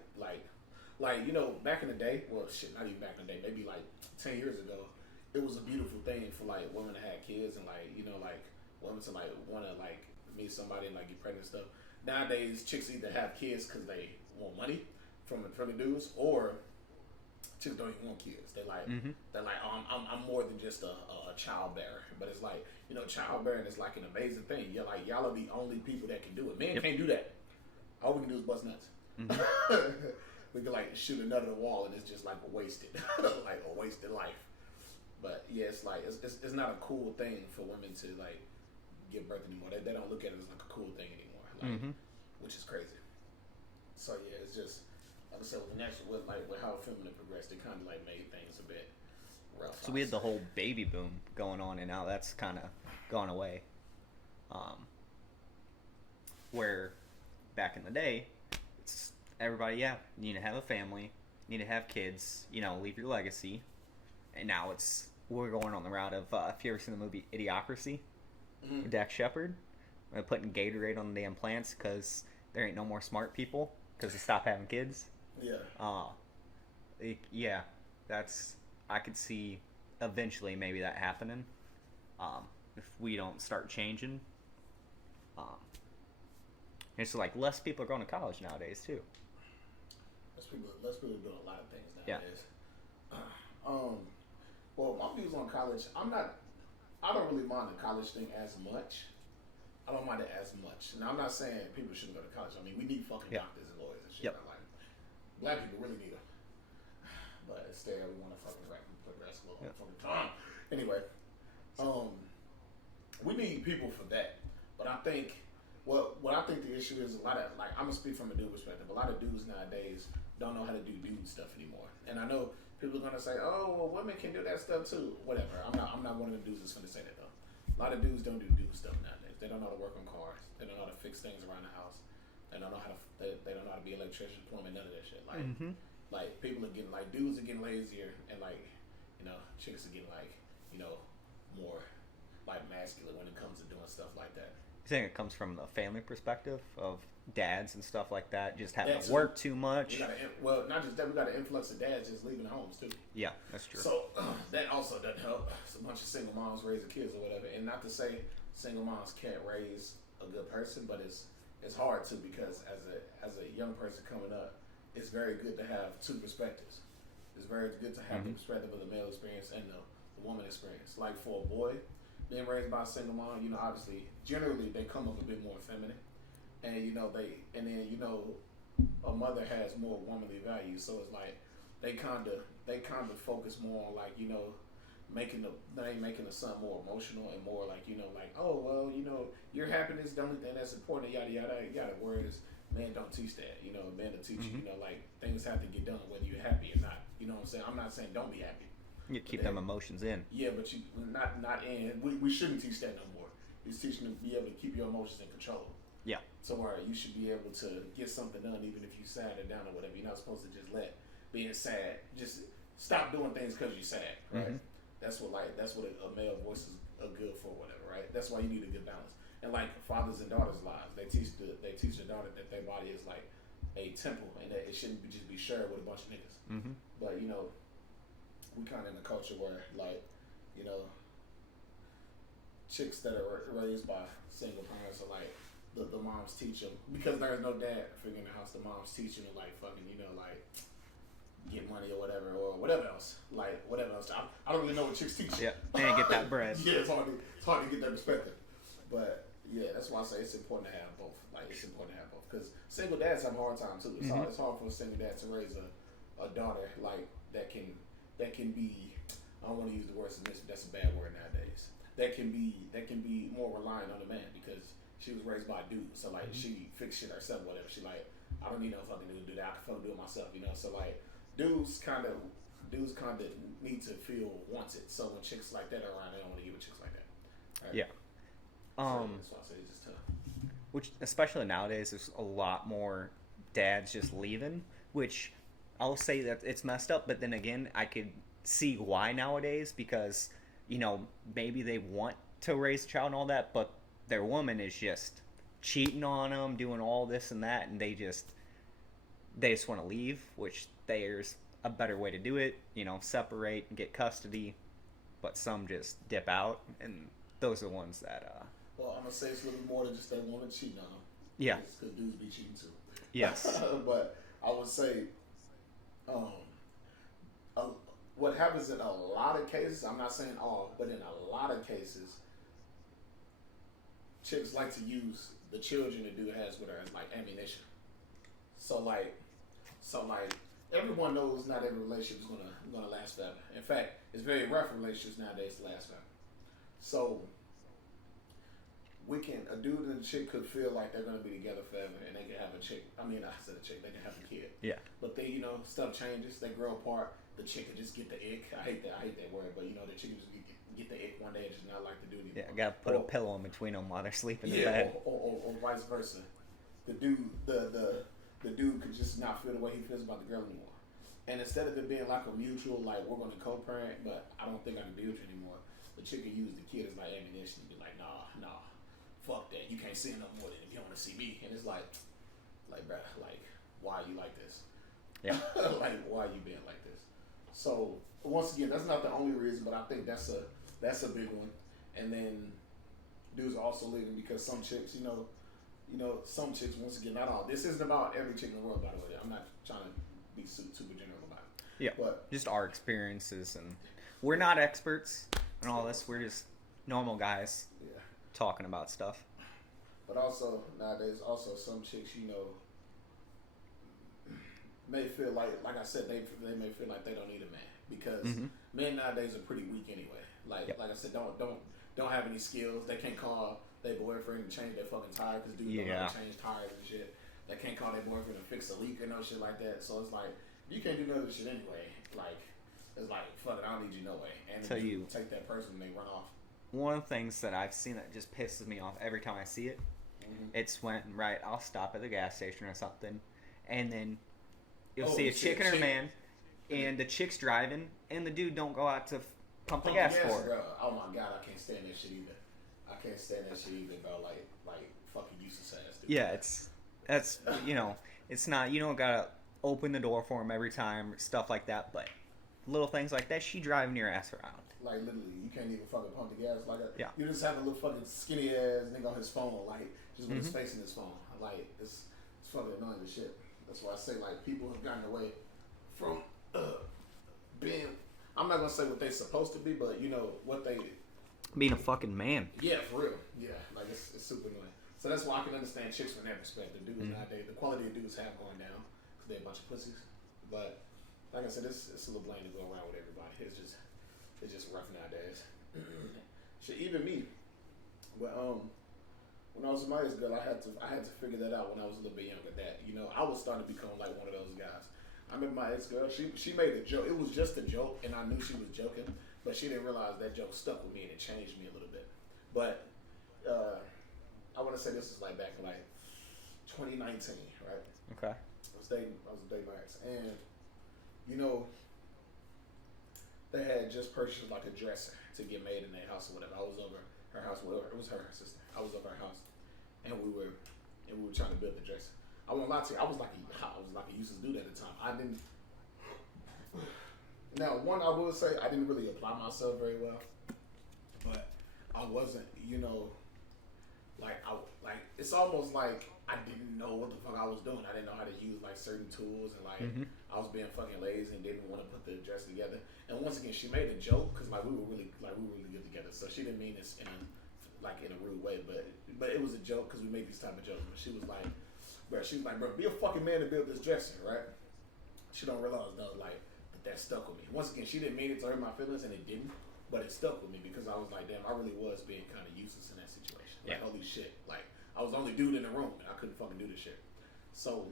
back in the day, well, shit, not even back in the day, maybe like 10 years ago, it was a beautiful thing for like women to have kids and like women to like want to like meet somebody and like get pregnant and stuff. nowadays chicks either have kids because they want money from the dudes, or chicks don't even want kids. They're like, oh, I'm more than just a child bearer. But it's like, you know, childbearing is like an amazing thing. You're like, y'all are the only people that can do it. Men can't do that. All we can do is bust nuts. We can like shoot a nut at the wall and it's just like a wasted, like a wasted life. But yeah, it's like it's not a cool thing for women to like give birth anymore. They don't look at it as like a cool thing anymore, like, which is crazy. So yeah, it's just like I said, with how feminine progressed, it kind of like made things a bit rough. So we had the whole baby boom going on, and now that's kind of gone away. Where back in the day, it's everybody, you need to have a family, you need to have kids, you know, leave your legacy. And now we're going on the route of, if you ever seen the movie Idiocracy, with Dax Shepard, they're putting Gatorade on the damn plants because there ain't no more smart people because they stopped having kids. Yeah. I could see eventually maybe that happening, if we don't start changing. It's like less people are going to college nowadays too. Less people doing a lot of things nowadays. Well, my views on college, I don't really mind the college thing as much. I don't mind it as much. Now, I'm not saying people shouldn't go to college. I mean, we need fucking doctors and lawyers and shit. Like, black people really need them. But instead, we want to fucking progress a little fucking time. Anyway, we need people for that. But I think, what I think the issue is, a lot of, like, I'm going to speak from a dude perspective. A lot of dudes nowadays don't know how to do dude stuff anymore. And I know people are going to say, oh, well, women can do that stuff too. Whatever. I'm not one of the dudes that's going to say that, though. A lot of dudes don't do dude stuff nowadays. They don't know how to work on cars. They don't know how to fix things around the house. They don't know how to. They don't know how to be an electrician, plumbing, none of that shit. Like, like people are getting like dudes are getting lazier, and like, you know, chicks are getting like, you know, more like masculine when it comes to doing stuff like that. You think it comes from the family perspective of dads and stuff like that, just having to work too much? Well, not just that, we got an influx of dads just leaving homes too. Yeah, that's true. So that also doesn't help. It's a bunch of single moms raising kids or whatever, and not to say single moms can't raise a good person, but it's hard too, because as a young person coming up, it's very good to have two perspectives. It's very good to have the perspective of the male experience and the woman experience. Like for a boy being raised by a single mom, you know, obviously generally they come up a bit more feminine, and you know a mother has more womanly values, so it's like they kind of focus more on, like, you know, making the son more emotional and more like, you know, like, oh, well, you know, your happiness is the only thing that's important, yada yada yada. Whereas men don't teach that. You know, men will teach you, you know, like, things have to get done whether you're happy or not. You know what I'm saying? I'm not saying don't be happy. You keep them emotions in. Yeah, but you not in. We shouldn't teach that no more. It's teaching them to be able to keep your emotions in control. Yeah. So where you should be able to get something done even if you're sad or down or whatever. You're not supposed to just let being sad, just stop doing things because you're sad, right? That's what a male voice is good for, whatever, right? That's why you need a good balance. And like fathers and daughters' lives, they teach the daughter that their body is like a temple and that it shouldn't just be shared with a bunch of niggas. But you know, we kind of in a culture where, like, you know, chicks that are raised by single parents are like, the moms teach them, because there's no dad figure in the house. The moms teach them to, like, fucking, you know, like, get money or whatever else. Like, whatever else. I don't really know what chicks teach. Yeah, and get that bread. Yeah, it's hard to get that perspective. But yeah, that's why I say it's important to have both. Like, it's important to have both, because single dads have a hard time too. It's hard for a single dad to raise a daughter like that can be. I don't want to use the word submissive. That's a bad word nowadays. That can be more reliant on a man because she was raised by a dude. So like she fixed shit herself, whatever. She like, I don't need no fucking dude to do that. I can fucking do it myself, you know. So like dudes kind of need to feel wanted. So when chicks like that are around, they don't want to give it chicks like that. Right? Yeah. So that's why I say it's just tough. Which, especially nowadays, there's a lot more dads just leaving, which I'll say that it's messed up, but then again, I could see why nowadays, because, you know, maybe they want to raise a child and all that, but their woman is just cheating on them, doing all this and that, and they just want to leave, which there's a better way to do it, you know, separate and get custody, but some just dip out, and those are the ones that, Well, I'm going to say it's a little more than just that woman cheating on them. Yeah. Because dudes be cheating too. Yes. But I would say, um, uh, what happens in a lot of cases, I'm not saying all, but in a lot of cases, chicks like to use the children the dude has with her as like ammunition. So like, everyone knows not every relationship is gonna last forever. In fact, it's very rare for relationships nowadays to last forever. So a dude and a chick could feel like they're gonna be together forever, and they can have a chick. I mean, I said a chick. They can have a kid. Yeah. But they, stuff changes. They grow apart. The chick could just get the ick. I hate that word, but the chick could just get the ick one day and just not like the dude anymore. Yeah, gotta put a pillow in between them while they're sleeping in Yeah, bed. or vice versa. The dude could just not feel the way he feels about the girl anymore. And instead of it being like a mutual, like we're gonna co-parent, but I don't think I can be with you anymore, the chick could use the kid as like ammunition and be like, nah, fuck that. You can't see no more than if you don't want to see me. And it's like, bruh, like, why are you like this? Yeah. Like, why are you being like this? So once again, that's not the only reason, but I think that's a big one. And then dudes are also leaving because some chicks, some chicks, once again, not all. This isn't about every chick in the world, by the way. I'm not trying to be super general about it. Yeah. But just our experiences, and we're not experts in all this. We're just normal guys talking about stuff. But also nowadays, some chicks, may feel like I said, they may feel like they don't need a man because men nowadays are pretty weak anyway. Like I said, don't have any skills. They can't call their boyfriend to change their fucking tire because dudes don't know how to change tires and shit. They can't call their boyfriend to fix a leak or no shit like that. So it's like you can't do none of this shit anyway. Like it's like fuck it, I don't need you no way. And Tell you take that person and they run off. One of the things that I've seen that just pisses me off every time I see it, it's when I'll stop at the gas station or something, and then you'll see a chick and her man, and the chick's driving, and the dude don't go out to pump the gas for her. Oh my god, I can't stand that shit either. Bro. Like fucking useless ass dude. Yeah, that's it's not, you don't gotta open the door for him every time, stuff like that, but little things like that, she driving your ass around. Like literally, you can't even fucking pump the gas. You just have a little fucking skinny ass nigga on his phone, like just with his face in his phone. Like it's fucking annoying as shit. That's why I say like people have gotten away from being. I'm not gonna say what they supposed to be, but what they. Being a fucking man. Yeah, for real. Yeah, like it's super annoying. So that's why I can understand chicks from that perspective. Dudes nowadays, the quality of dudes have gone down because they're a bunch of pussies. But like I said, it's a little blame to go around with everybody. It's just rough nowadays. Shit, even me. But when I was with my ex girl, I had to figure that out when I was a little bit younger. That I was starting to become like one of those guys. I remember my ex girl. She made a joke. It was just a joke, and I knew she was joking, but she didn't realize that joke stuck with me and it changed me a little bit. But I want to say this is like back in like 2019, right? Okay. I was dating my ex, and they had just purchased like a dresser to get made in their house or whatever. I was over her house. Well, it was her sister. I was over her house, and we were trying to build the dresser. I won't lie to you. I was like a useless dude at the time. I didn't. Now, one, I will say I didn't really apply myself very well, but I wasn't. It's almost like I didn't know what the fuck I was doing. I didn't know how to use like certain tools, and like I was being fucking lazy and didn't want to put the dress together. And once again, she made a joke because we were really good together. So she didn't mean this in a rude way, but it was a joke because we make these type of jokes. But she was like, bro, be a fucking man to build this dresser, right? She don't realize though, like that stuck with me. Once again, she didn't mean it to hurt my feelings, and it didn't. But it stuck with me because I was like, damn, I really was being kind of useless in that situation. Like, holy shit. Like, I was the only dude in the room, and I couldn't fucking do this shit. So,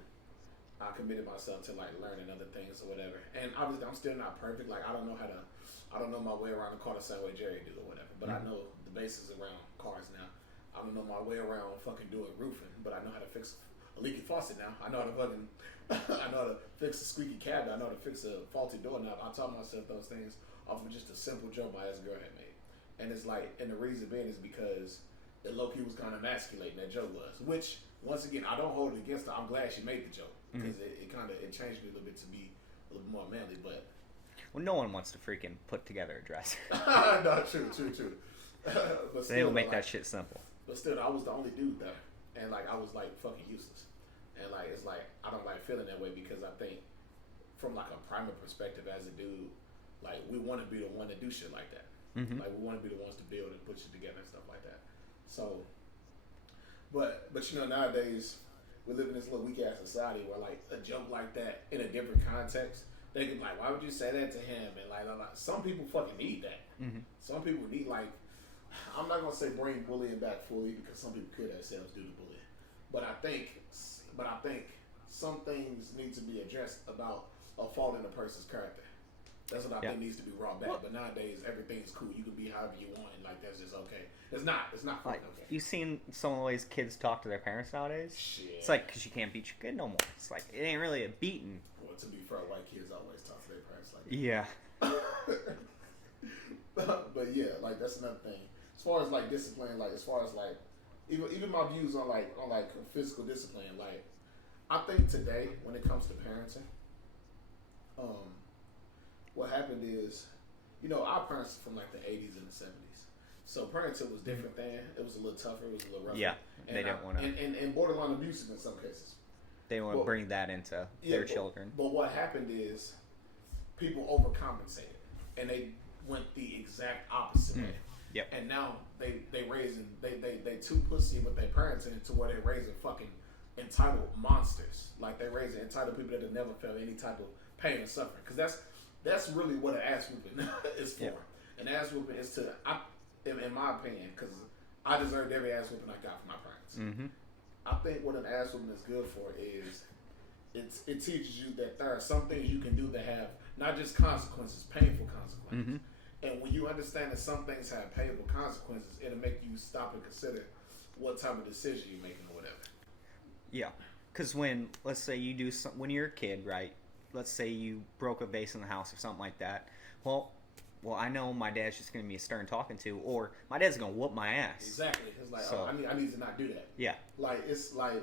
I committed myself to, like, learning other things or whatever. And obviously, I'm still not perfect. Like, I don't know my way around the car the same way Jerry do or whatever. But I know the basics around cars now. I don't know my way around fucking doing roofing, but I know how to fix a leaky faucet now. I know how to fucking, I know how to fix a squeaky cabinet. I know how to fix a faulty doorknob. I taught myself those things off of just a simple joke my ex-girl had made. And it's like, and the reason being is because it low-key was kind of emasculating, that joke was. Which, once again, I don't hold it against her. I'm glad she made the joke. Because it changed me a little bit to be a little more manly, but... Well, no one wants to freaking put together a dresser. No, true. But they don't make that shit simple. But still, I was the only dude there. and like I was like fucking useless, and like it's like I don't like feeling that way because I think from like a primal perspective as a dude, like we want to be the one to do shit like that. Mm-hmm. Like we want to be the ones to build and put shit together and stuff like that. So, but you know nowadays we live in this little weak ass society where like a joke like that in a different context, they can be like, why would you say that to him? And like some people fucking need that. Mm-hmm. Some people need like, I'm not gonna say bring bullying back fully because some people could themselves do the bullying, but I think some things need to be addressed about a fault in a person's character. That's what I think needs to be brought back. But nowadays, everything's cool. You can be however you want, and like that's just okay. It's not fucking okay. You seen some of the ways kids talk to their parents nowadays? Shit. It's like because you can't beat your kid no more. It's like it ain't really a beating. Well, to be fair, white kids always talk to their parents like Yeah. but yeah, like that's another thing. As far as like discipline, like as far as like even my views on physical discipline, like I think today when it comes to parenting, what happened is, you know, our parents from like the 80s and the 70s. So parenting was different then. It was a little tougher. It was a little rougher. Yeah, they didn't want to. And borderline abusive in some cases. They want to bring that into their children. But what happened is people overcompensated. And they went the exact opposite way. Yep. And now they too pussy with their parenting to where they're raising fucking entitled monsters. Like they're raising entitled people that have never felt any type of pain or suffering. Because that's really what an ass whooping is for. Yep. An ass whooping is to, in my opinion, because I deserved every ass whooping I got from my parents. Mm-hmm. I think what an ass whooping is good for is it teaches you that there are some things you can do that have not just consequences, painful consequences. Mm-hmm. And when you understand that some things have painful consequences, it'll make you stop and consider what type of decision you're making or whatever. Yeah, because let's say you do when you're a kid, right? Let's say you broke a vase in the house or something like that. Well, I know my dad's just going to be a stern talking to, or my dad's going to whoop my ass. Exactly. It's like, I need to not do that. Yeah. Like, it's like,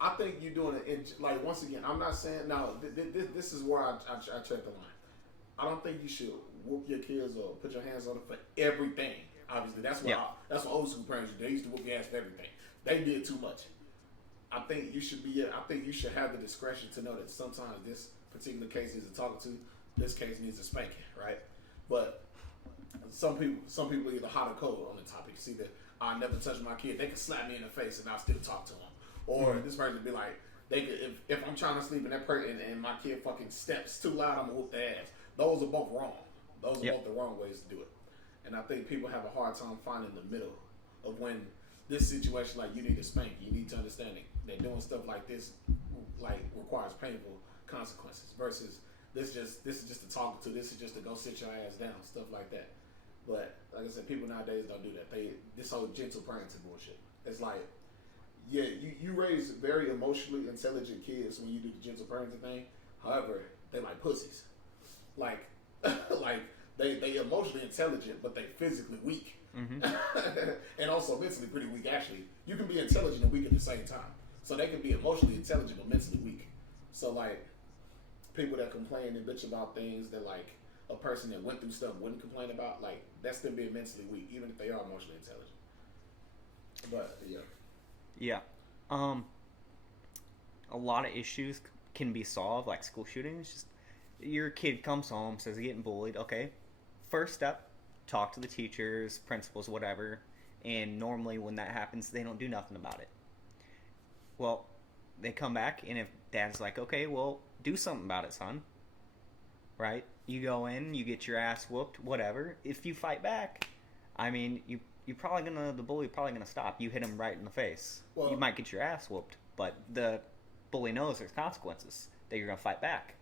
I think you're doing it, like, once again, I'm not saying, now, this is where I tread the line. I don't think you should whoop your kids or put your hands on them for everything. Obviously, that's what old school parents did. They used to whoop your ass for everything. They did too much. I think you should have the discretion to know that sometimes this particular case needs a talking to, this case needs a spanking, right? But some people either hot or cold on the topic. See that I never touch my kid. They can slap me in the face and I'll still talk to them. Or this person would be like, they could if I'm trying to sleep and my kid fucking steps too loud, I'm gonna whoop their ass. Those are both wrong. Those are both the wrong ways to do it. And I think people have a hard time finding the middle of when this situation, like, you need to spank. You need to understand that doing stuff like this, like, requires painful consequences. Versus this is just a talk to. This is just to go sit your ass down, stuff like that. But like I said, people nowadays don't do that. This whole gentle parenting bullshit. It's like, yeah, you raise very emotionally intelligent kids when you do the gentle parenting thing. However, they like pussies. Like they emotionally intelligent, but they physically weak. Mm-hmm. And also mentally pretty weak, actually. You can be intelligent and weak at the same time. So they can be emotionally intelligent but mentally weak. So, like, people that complain and bitch about things that, like, a person that went through stuff wouldn't complain about, like, that's them being mentally weak, even if they are emotionally intelligent. But, yeah. Yeah. A lot of issues can be solved, like school shootings. Just your kid comes home, says he's getting bullied. Okay, first step, talk to the teachers, principals, whatever. And normally when that happens, they don't do nothing about it. Well, they come back, and if dad's like, okay, well, do something about it, son. Right? You go in, you get your ass whooped, whatever. If you fight back, I mean, the bully probably gonna stop. You hit him right in the face. Well, you might get your ass whooped, but the bully knows there's consequences that you're gonna fight back.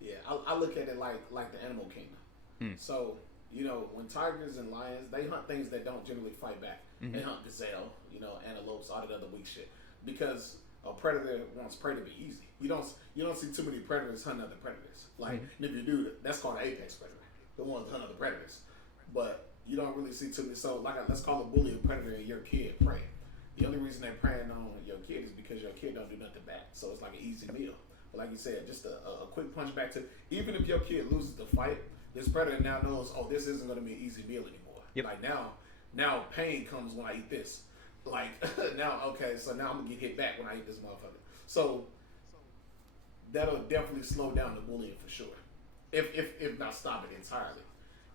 Yeah, I look at it like the animal kingdom. So, you know, when tigers and lions, they hunt things that don't generally fight back. Mm-hmm. They hunt gazelle, you know, antelopes, all that other weak shit. Because a predator wants prey to be easy. You don't see too many predators hunting other predators. Like, if you do, that's called an apex predator. The ones that hunt other predators. But you don't really see too many. So, let's call a bully a predator and your kid prey. The only reason they're preying on your kid is because your kid don't do nothing back. So it's like an easy meal. But like you said, just a quick punch back to, even if your kid loses the fight, this predator now knows, oh, this isn't going to be an easy meal anymore. Yep. Like now pain comes when I eat this. Like now, okay, so now I'm gonna get hit back when I hit this motherfucker. So that'll definitely slow down the bullying for sure. If not stop it entirely.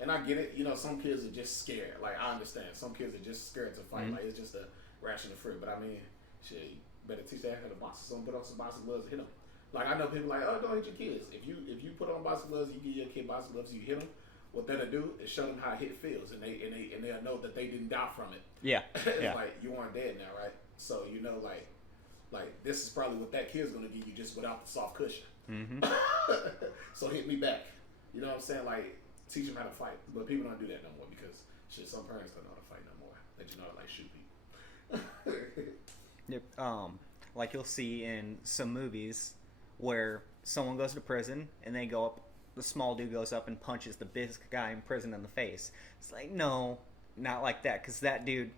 And I get it, you know, some kids are just scared. Like I understand. Some kids are just scared to fight. Like it's just a ration of fruit. But I mean, shit, you better teach that how to box. Someone put on some boxing gloves and hit them. Like I know people like, oh, don't hit your kids. If you put on boxing gloves, you give your kid boxing gloves, you hit them. What that'll do is show them how hit feels, and they'll know that they didn't die from it. Yeah. It's Yeah. like you aren't dead now, right? So you know, like this is probably what that kid's gonna give you just without the soft cushion. Mm-hmm. So hit me back. You know what I'm saying? Like teach them how to fight, but people don't do that no more because shit. Some parents don't know how to fight no more. They just know how to like shoot people. Yep. Like you'll see in some movies where someone goes to prison and they go up, the small dude goes up and punches the big guy in prison in the face. It's like, no, not like that, because that dude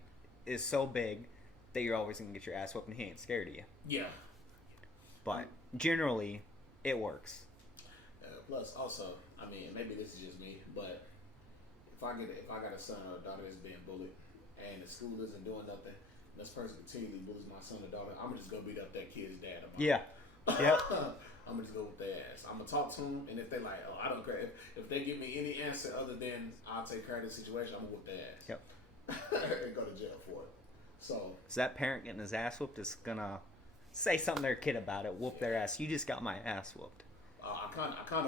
is so big that you're always going to get your ass whooped and he ain't scared of you. Yeah. But generally, it works. Plus, also, I mean, maybe this is just me, but if I got a son or a daughter that's being bullied, and the school isn't doing nothing, and this person continually bullies my son or daughter, I'm gonna just go beat up that kid's dad. Yeah. Yep. I'm gonna just go with their ass. I'm gonna talk to them, and if they like, oh, I don't care. If they give me any answer other than I'll take care of the situation, I'm gonna whoop their ass. Yep. And go to jail for it. So that parent getting his ass whooped is gonna say something to their kid about it, whoop their ass. You just got my ass whooped. I kind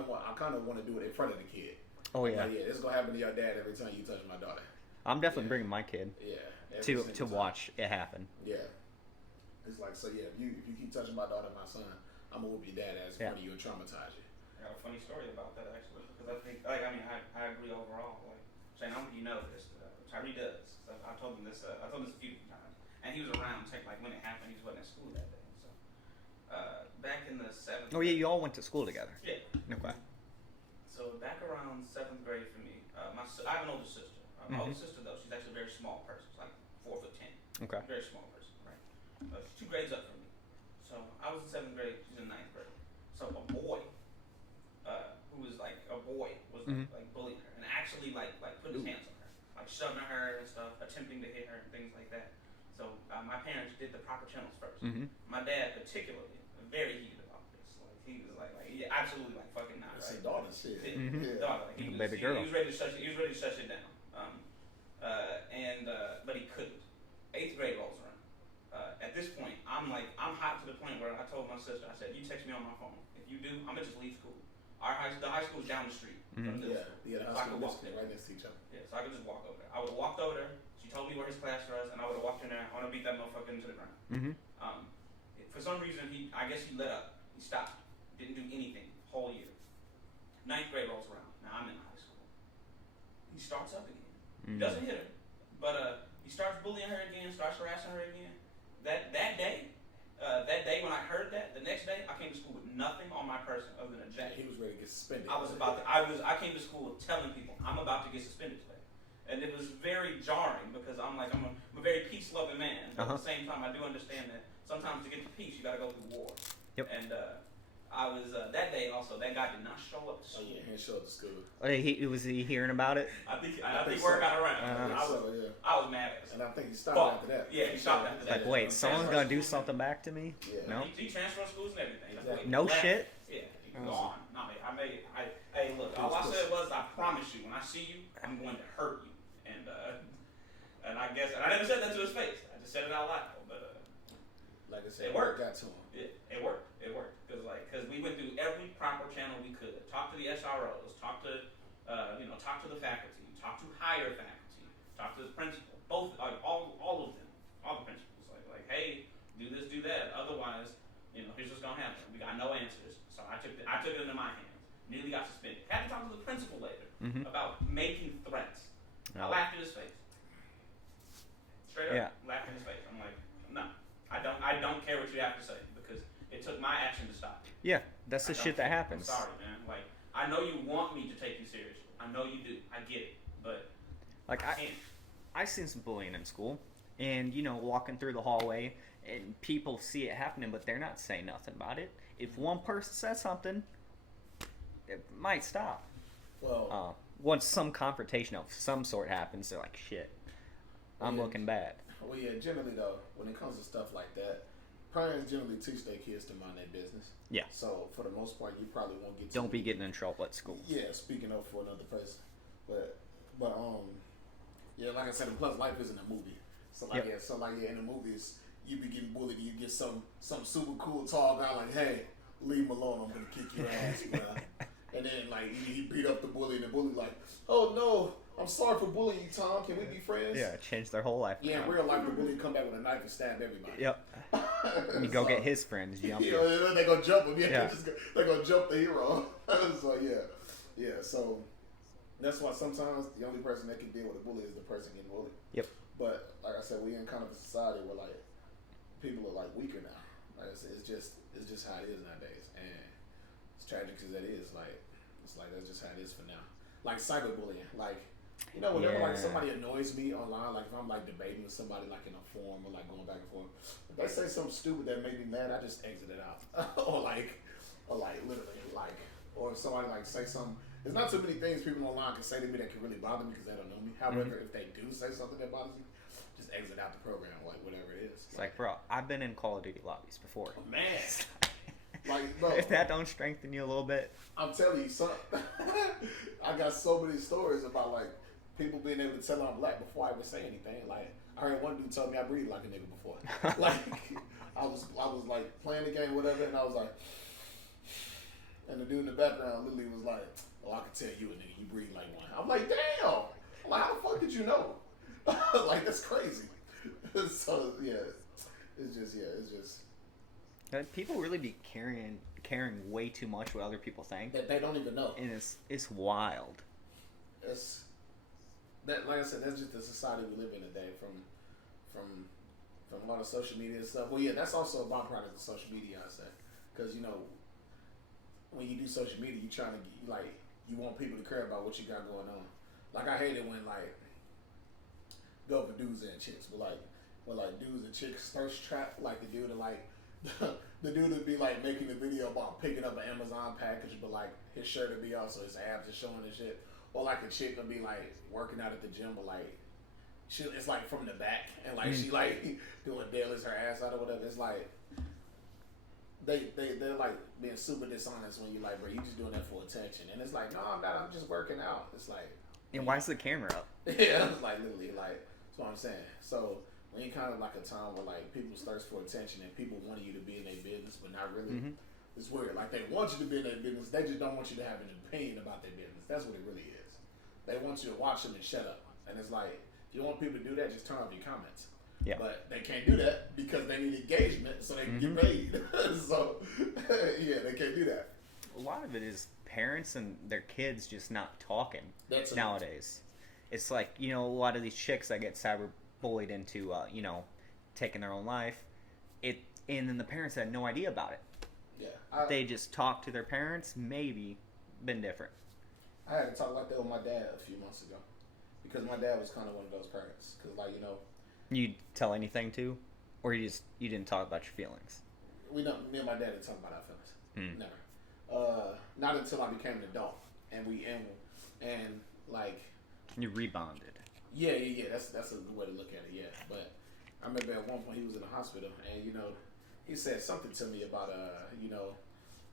of want to do it in front of the kid. Oh yeah. Like, yeah, it's gonna happen to your dad every time you touch my daughter. I'm definitely bringing my kid Yeah. to watch it happen. Yeah. It's like, so yeah, if you keep touching my daughter and my son, I'm gonna whoop your dad ass in front of you and traumatize you. I got a funny story about that actually, because I think, like, I agree overall. Like, Shane, I don't think you know this, but Tyree does. I told him this. I told him this a few times, and he was around. Like when it happened, he wasn't at school that day. So, back in the 7th. Oh yeah, you all went to school together. Yeah. Okay. So back around 7th grade for me, I have an older sister. My older sister though, she's actually a very small person. She's like 4'10". Okay. Very small person, right? She's 2 grades up from me. So I was in 7th grade. She's in 9th grade. So a boy, who was like a boy, was like bullying her and actually like put his hands on her, like shoving her and stuff, attempting to hit her and things like that. So my parents did the proper channels first. My dad particularly, very heated about this. Like he was like yeah, absolutely like fucking not. It's Right? a daughter shit. Yeah. Daughter, like, he Baby girl. He was ready to shut it down. But he couldn't. 8th grade rolls around. At this point, I'm hot to the point where I told my sister, I said, you text me on my phone. If you do, I'm gonna just leave school. The high school is down the street from the middle school. Yeah, the So I high could school walk there. right next to each other. Yeah, so I could just walk over there. I would have walked over there. She told me where his class was, and I would have walked in there. I want to beat that motherfucker into the ground. For some reason, I guess he let up. He stopped. Didn't do anything whole year. 9th grade rolls around. Now I'm in high school. He starts up again. He doesn't hit her, but he starts bullying her again. Starts harassing her again. That day when I heard that, the next day I came to school with nothing on my person other than a jacket. He was ready to get suspended. I came to school telling people I'm about to get suspended today, and it was very jarring because I'm a very peace-loving man. But at the same time, I do understand that sometimes to get to peace, you got to go through war. Yep. And I was that day also. That guy did not show up to Oh school. yeah, he didn't show up to school. Was he hearing about it? I think so. word got around. Yeah. I was mad at him. And I think he stopped after that. Yeah, he stopped after that. Like, wait, someone's gonna do something back to me? Yeah. No. He transferred schools and everything. Exactly. No Left. shit? Yeah, he gone. No, hey, look, all I said was, I promise you, when I see you, I'm going to hurt you. And I guess, and I never said that to his face. I just said it out loud. But Like I said, It worked. Got to him. it worked. It worked. Because we went through every proper channel we could. Talk to the SROs. Talk to the faculty. Talk to higher faculty. Talk to the principal. Both, all of them. All the principals. Like, hey, do this, do that. Otherwise, here's what's gonna happen. We got no answers. So I took it into my hands. Nearly got suspended. Had to talk to the principal later about making threats. I laughed in his face. Straight up, laughed in his face. I'm like, no, I don't care what you have to say because it took my action to stop you. Yeah, that's the shit that happens. I'm sorry, man. Like, I know you want me to take you seriously. I know you do. I get it, but Like I can't. I seen some bullying in school, and walking through the hallway, and people see it happening, but they're not saying nothing about it. If one person says something, it might stop. Well, Once some confrontation of some sort happens, they're like, "Shit, I'm looking bad." Well, yeah, generally though, when it comes to stuff like that, parents generally teach their kids to mind their business. Yeah. So for the most part, you probably won't get. Don't be getting in trouble at school. Yeah, speaking of for another person, but yeah, like I said, and plus life isn't a movie. So like Yep. in the movies, you be getting bullied, you get some super cool tall guy like, hey, leave him alone, I'm gonna kick your ass, bro. And then like he beat up the bully, and the bully like, oh no, I'm sorry for bullying you, Tom. Can we be friends? Yeah, change their whole life. Yeah, in real life, the bully come back with a knife and stab everybody. Yep. You go get his friends, jump you. Yeah, they gonna jump him. Yeah, Yeah. they gonna jump the hero. So yeah. So that's why sometimes the only person that can deal with a bully is the person getting bullied. Yep. But like I said, we in kind of a society where like people are like weaker now. Like it's just how it is nowadays, and as tragic as that is, like it's like that's just how it is for now. Like cyberbullying, like. You know, whenever like Yeah. somebody annoys me online, like if I'm like debating with somebody like in a forum or like going back and forth, if they say something stupid that made me mad, I just exit it out. or like literally like, or if somebody like say something. There's not too many things people online can say to me that can really bother me because they don't know me. However, if they do say something that bothers me, just exit out the program, like whatever it is. It's like, bro, I've been in Call of Duty lobbies before. Man, like bro, If that don't strengthen you a little bit, I'm telling you, son, I got so many stories about like people being able to tell I'm black before I even say anything. Like I heard one dude tell me I breathe like a nigga before. Like I was like playing the game, whatever, and I was like, and the dude in the background literally was like, "Oh, I can tell you a nigga, you breathe like one." I'm like, "Damn!" I'm like, how the fuck did you know? Like that's crazy. So yeah, it's just people really be caring way too much what other people think, that they don't even know. and it's wild. It's that, like I said, that's just the society we live in today. From a lot of social media and stuff. Well, yeah, that's also a byproduct of social media, I say, because you know, when you do social media, you trying to get, like you want people to care about what you got going on. Like I hate it when like go for dudes and chicks, but like when like dudes and chicks thirst trap, like the dude to like the dude would be like making a video about picking up an Amazon package, but like his shirt would be out, so his abs are showing and shit. Or like a chick would be like working out at the gym, but like it's like from the back, and like she like doing deadlifts her ass out or whatever. It's like they're like being super dishonest when you like, bro, you just doing that for attention, and it's like, no, I'm not. I'm just working out. It's like, And why is the camera up? yeah, it's like literally like that's what I'm saying. So when you kind of like a time where like people thirst for attention and people want you to be in their business, but not really. It's weird. Like they want you to be in their business, they just don't want you to have an opinion about their business. That's what it really is. They want you to watch them and shut up. And it's like, if you want people to do that, just turn off your comments. Yeah. But they can't do that because they need engagement so they can get paid. So yeah, they can't do that. A lot of it is parents and their kids just not talking That's nowadays. It's like, a lot of these chicks that get cyberbullied into, taking their own life. And then the parents had no idea about it. Yeah. They just talked to their parents, maybe been different. I had to talk like that with my dad a few months ago because my dad was kind of one of those parents. Because like You tell anything to, or you didn't talk about your feelings? me and my dad didn't talk about our feelings. Never. Not until I became an adult, and like You rebonded. yeah. That's a good way to look at it. Yeah, but I remember at one point he was in the hospital, and he said something to me about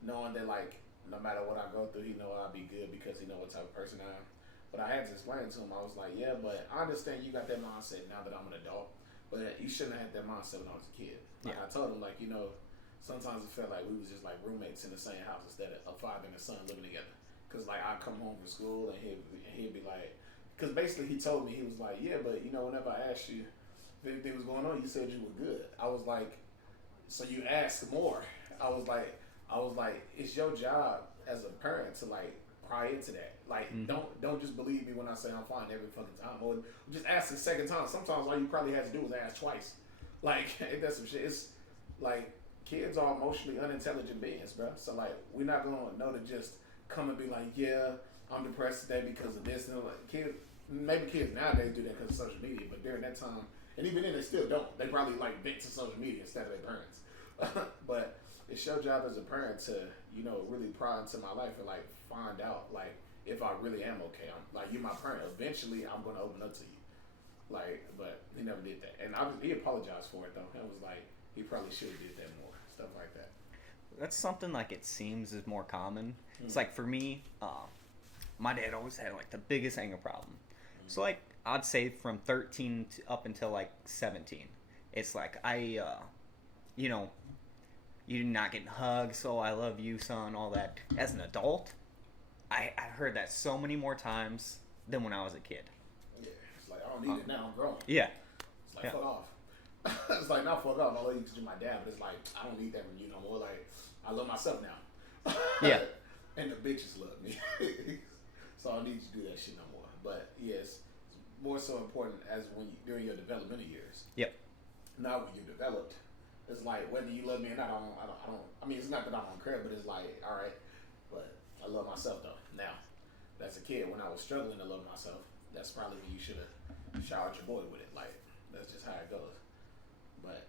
knowing that like no matter what I go through, he know I'll be good because he know what type of person I am. But I had to explain to him. I was like, yeah, but I understand you got that mindset now that I'm an adult, but you shouldn't have had that mindset when I was a kid. Like I told him, like sometimes it felt like we was just like roommates in the same house instead of a father and a son living together. Cause like I come home from school and he'd be like, cause basically he told me, he was like, yeah, but whenever I asked you if anything was going on, you said you were good. I was like, so you asked more. I was like, it's your job as a parent to like pry into that. Like, don't just believe me when I say I'm fine every fucking time, or just ask the second time. Sometimes all you probably have to do is ask twice. Like, ain't that some shit? It's like kids are emotionally unintelligent beings, bro. So like, we're not gonna know to just come and be like, yeah, I'm depressed today because of this. And like, maybe kids nowadays do that because of social media, but during that time, and even then they still don't. They probably like vent to social media instead of their parents. But it's your job as a parent to, really pry into my life and like find out like if I really am okay. I'm like, you're my parent. Eventually, I'm gonna open up to you. Like, but he never did that, and he apologized for it though. It was like he probably should have did that more, stuff like that. That's something like it seems is more common. It's Hmm. like for me, my dad always had like the biggest anger problem. So like I'd say from 13 up until like 17, it's like you know, you're not getting hugs. So I love you, son. All that. As an adult, I heard that so many more times than when I was a kid. Yeah, it's like I don't need it now. I'm grown. Yeah, It's like Yeah. fuck off. It's like not fuck off. I love you because you're my dad, but it's like I don't need that from you no more. Like I love myself now. Yeah. And the bitches love me, so I don't need you to do that shit no more. But yes, it's more so important as when you, during your developmental years. Yep. Now when you've developed, it's like whether you love me or not. I mean, it's not that I don't care, but it's like all right, but I love myself though. Now, as a kid, when I was struggling to love myself, that's probably when you should have showered your boy with it. Like that's just how it goes. But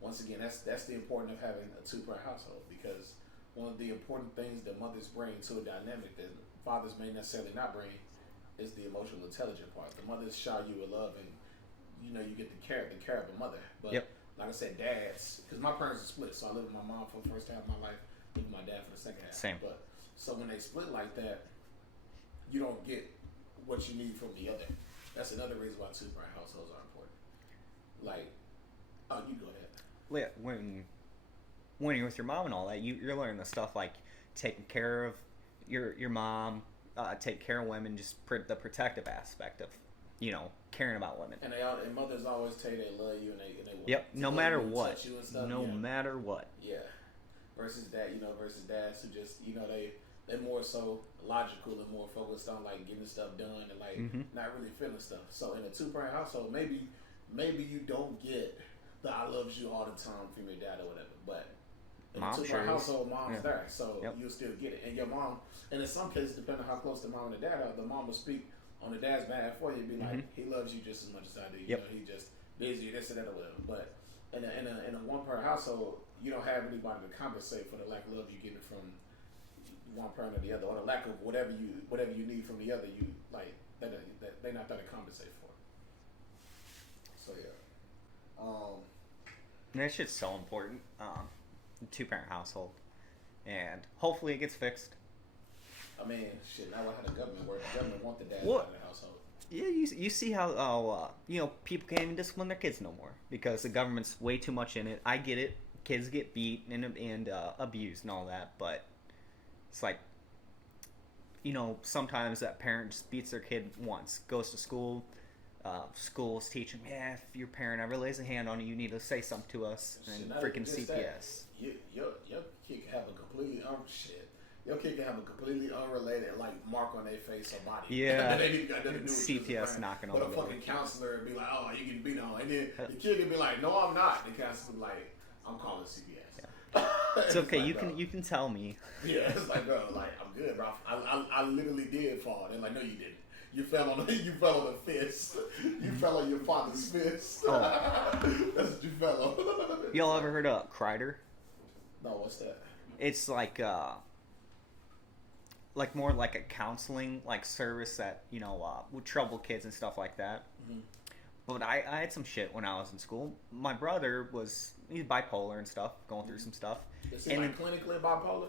once again, that's the importance of having a two-parent household, because one of the important things that mothers bring to a dynamic that fathers may necessarily not bring is the emotional intelligence part. The mothers shower you with love, and you know you get the care of a mother. But Yep. like I said, dads, because my parents are split, so I lived with my mom for the first half of my life, lived with my dad for the second half. Same. But so when they split like that, you don't get what you need from the other. That's another reason why two-parent households are important. Like, oh, you go ahead. When you're with your mom and all that, you're learning the stuff like taking care of your mom, take care of women, just the protective aspect of, caring about women. And mothers always tell you they love you and they will. Yep, no love matter you and what. touch you and stuff. No yeah. matter what. Yeah. Versus dads who just they're more so logical and more focused on like getting stuff done and like Mhm. not really feeling stuff. So in a two-parent household, maybe you don't get the I loves you all the time from your dad or whatever, but in Mom a two-parent sure is. household, mom's Yeah. there, so Yep. you'll still get it. And your mom, and in some cases, depending on how close the mom and the dad are, the mom will speak on the dad's behalf for you and be like, Mhm. he loves you just as much as I do. You Yep. know, he just busy, this and that or whatever. But in a one-parent household, you don't have anybody to compensate for the lack of love you're getting from one parent or the other, or the lack of whatever you need from the other. You like that they're not there to compensate for. So yeah. And that shit's so important. Two-parent household. And hopefully it gets fixed. I mean, shit. Now how the government works. The government want the dad What? out of the household. Yeah, you see how people can't even discipline their kids no more because the government's way too much in it. I get it, kids get beat and abused and all that, but it's like, sometimes that parent just beats their kid once, goes to school, schools teach them, yeah, if your parent ever lays a hand on you, you need to say something to us, and Shit, not freaking even just CPS. Your kid can have a completely Your kid can have a completely unrelated mark on their face or body. Yeah. That ain't even got nothing to do with you as a CPS parent. knocking on But the a door. fucking counselor would be like, "Oh, you getting beat on," and then the kid can be like, "No, I'm not." The counselor would be like, "I'm calling CPS." It's okay, like, you bro. can tell me. Yeah, it's like, bro, I'm good, bro. I literally did fall. They're like, "No, you didn't. You fell on a fist. You fell on your father's fist. Oh. That's what you fell on." Y'all ever heard of Crider? No, what's that? It's like more like a counseling service that with troubled kids and stuff like that. Mhm. But I had some shit when I was in school. My brother he's bipolar and stuff, going through some stuff. Is he And clinically bipolar?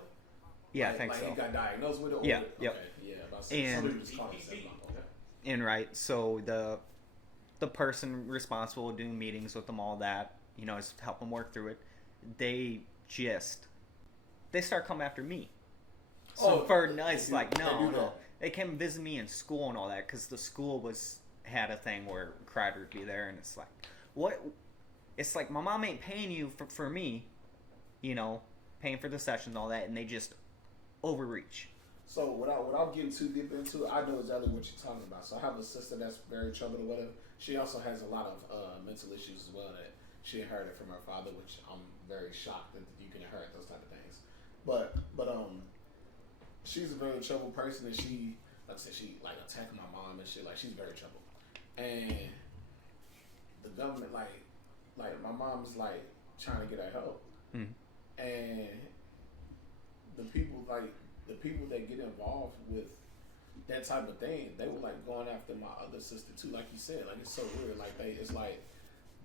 yeah, Like, I think like so. he got diagnosed with it? Or Yeah, okay, yep. yeah. And- Somebody just called himself bipolar. And right, so the person responsible with doing meetings with them, all that, is help them work through it. They start coming after me. So it's like they do no. that. They came visit me in school and all that because the school had a thing where Crider would be there, and it's like, what? It's like my mom ain't paying you for me, paying for the sessions and all that, and they just overreach. So without getting too deep into it, I know exactly what you're talking about. So I have a sister that's very troubled or whatever. She also has a lot of mental issues as well that she inherited from her father, which I'm very shocked that you can inherit those type of things. But she's a very troubled person, and she attacked my mom and shit. Like, she's very troubled, and the government like my mom's trying to get her help, Mhm. and the people that get involved with that type of thing, they were like going after my other sister too. Like you said, like it's so weird. Like it's like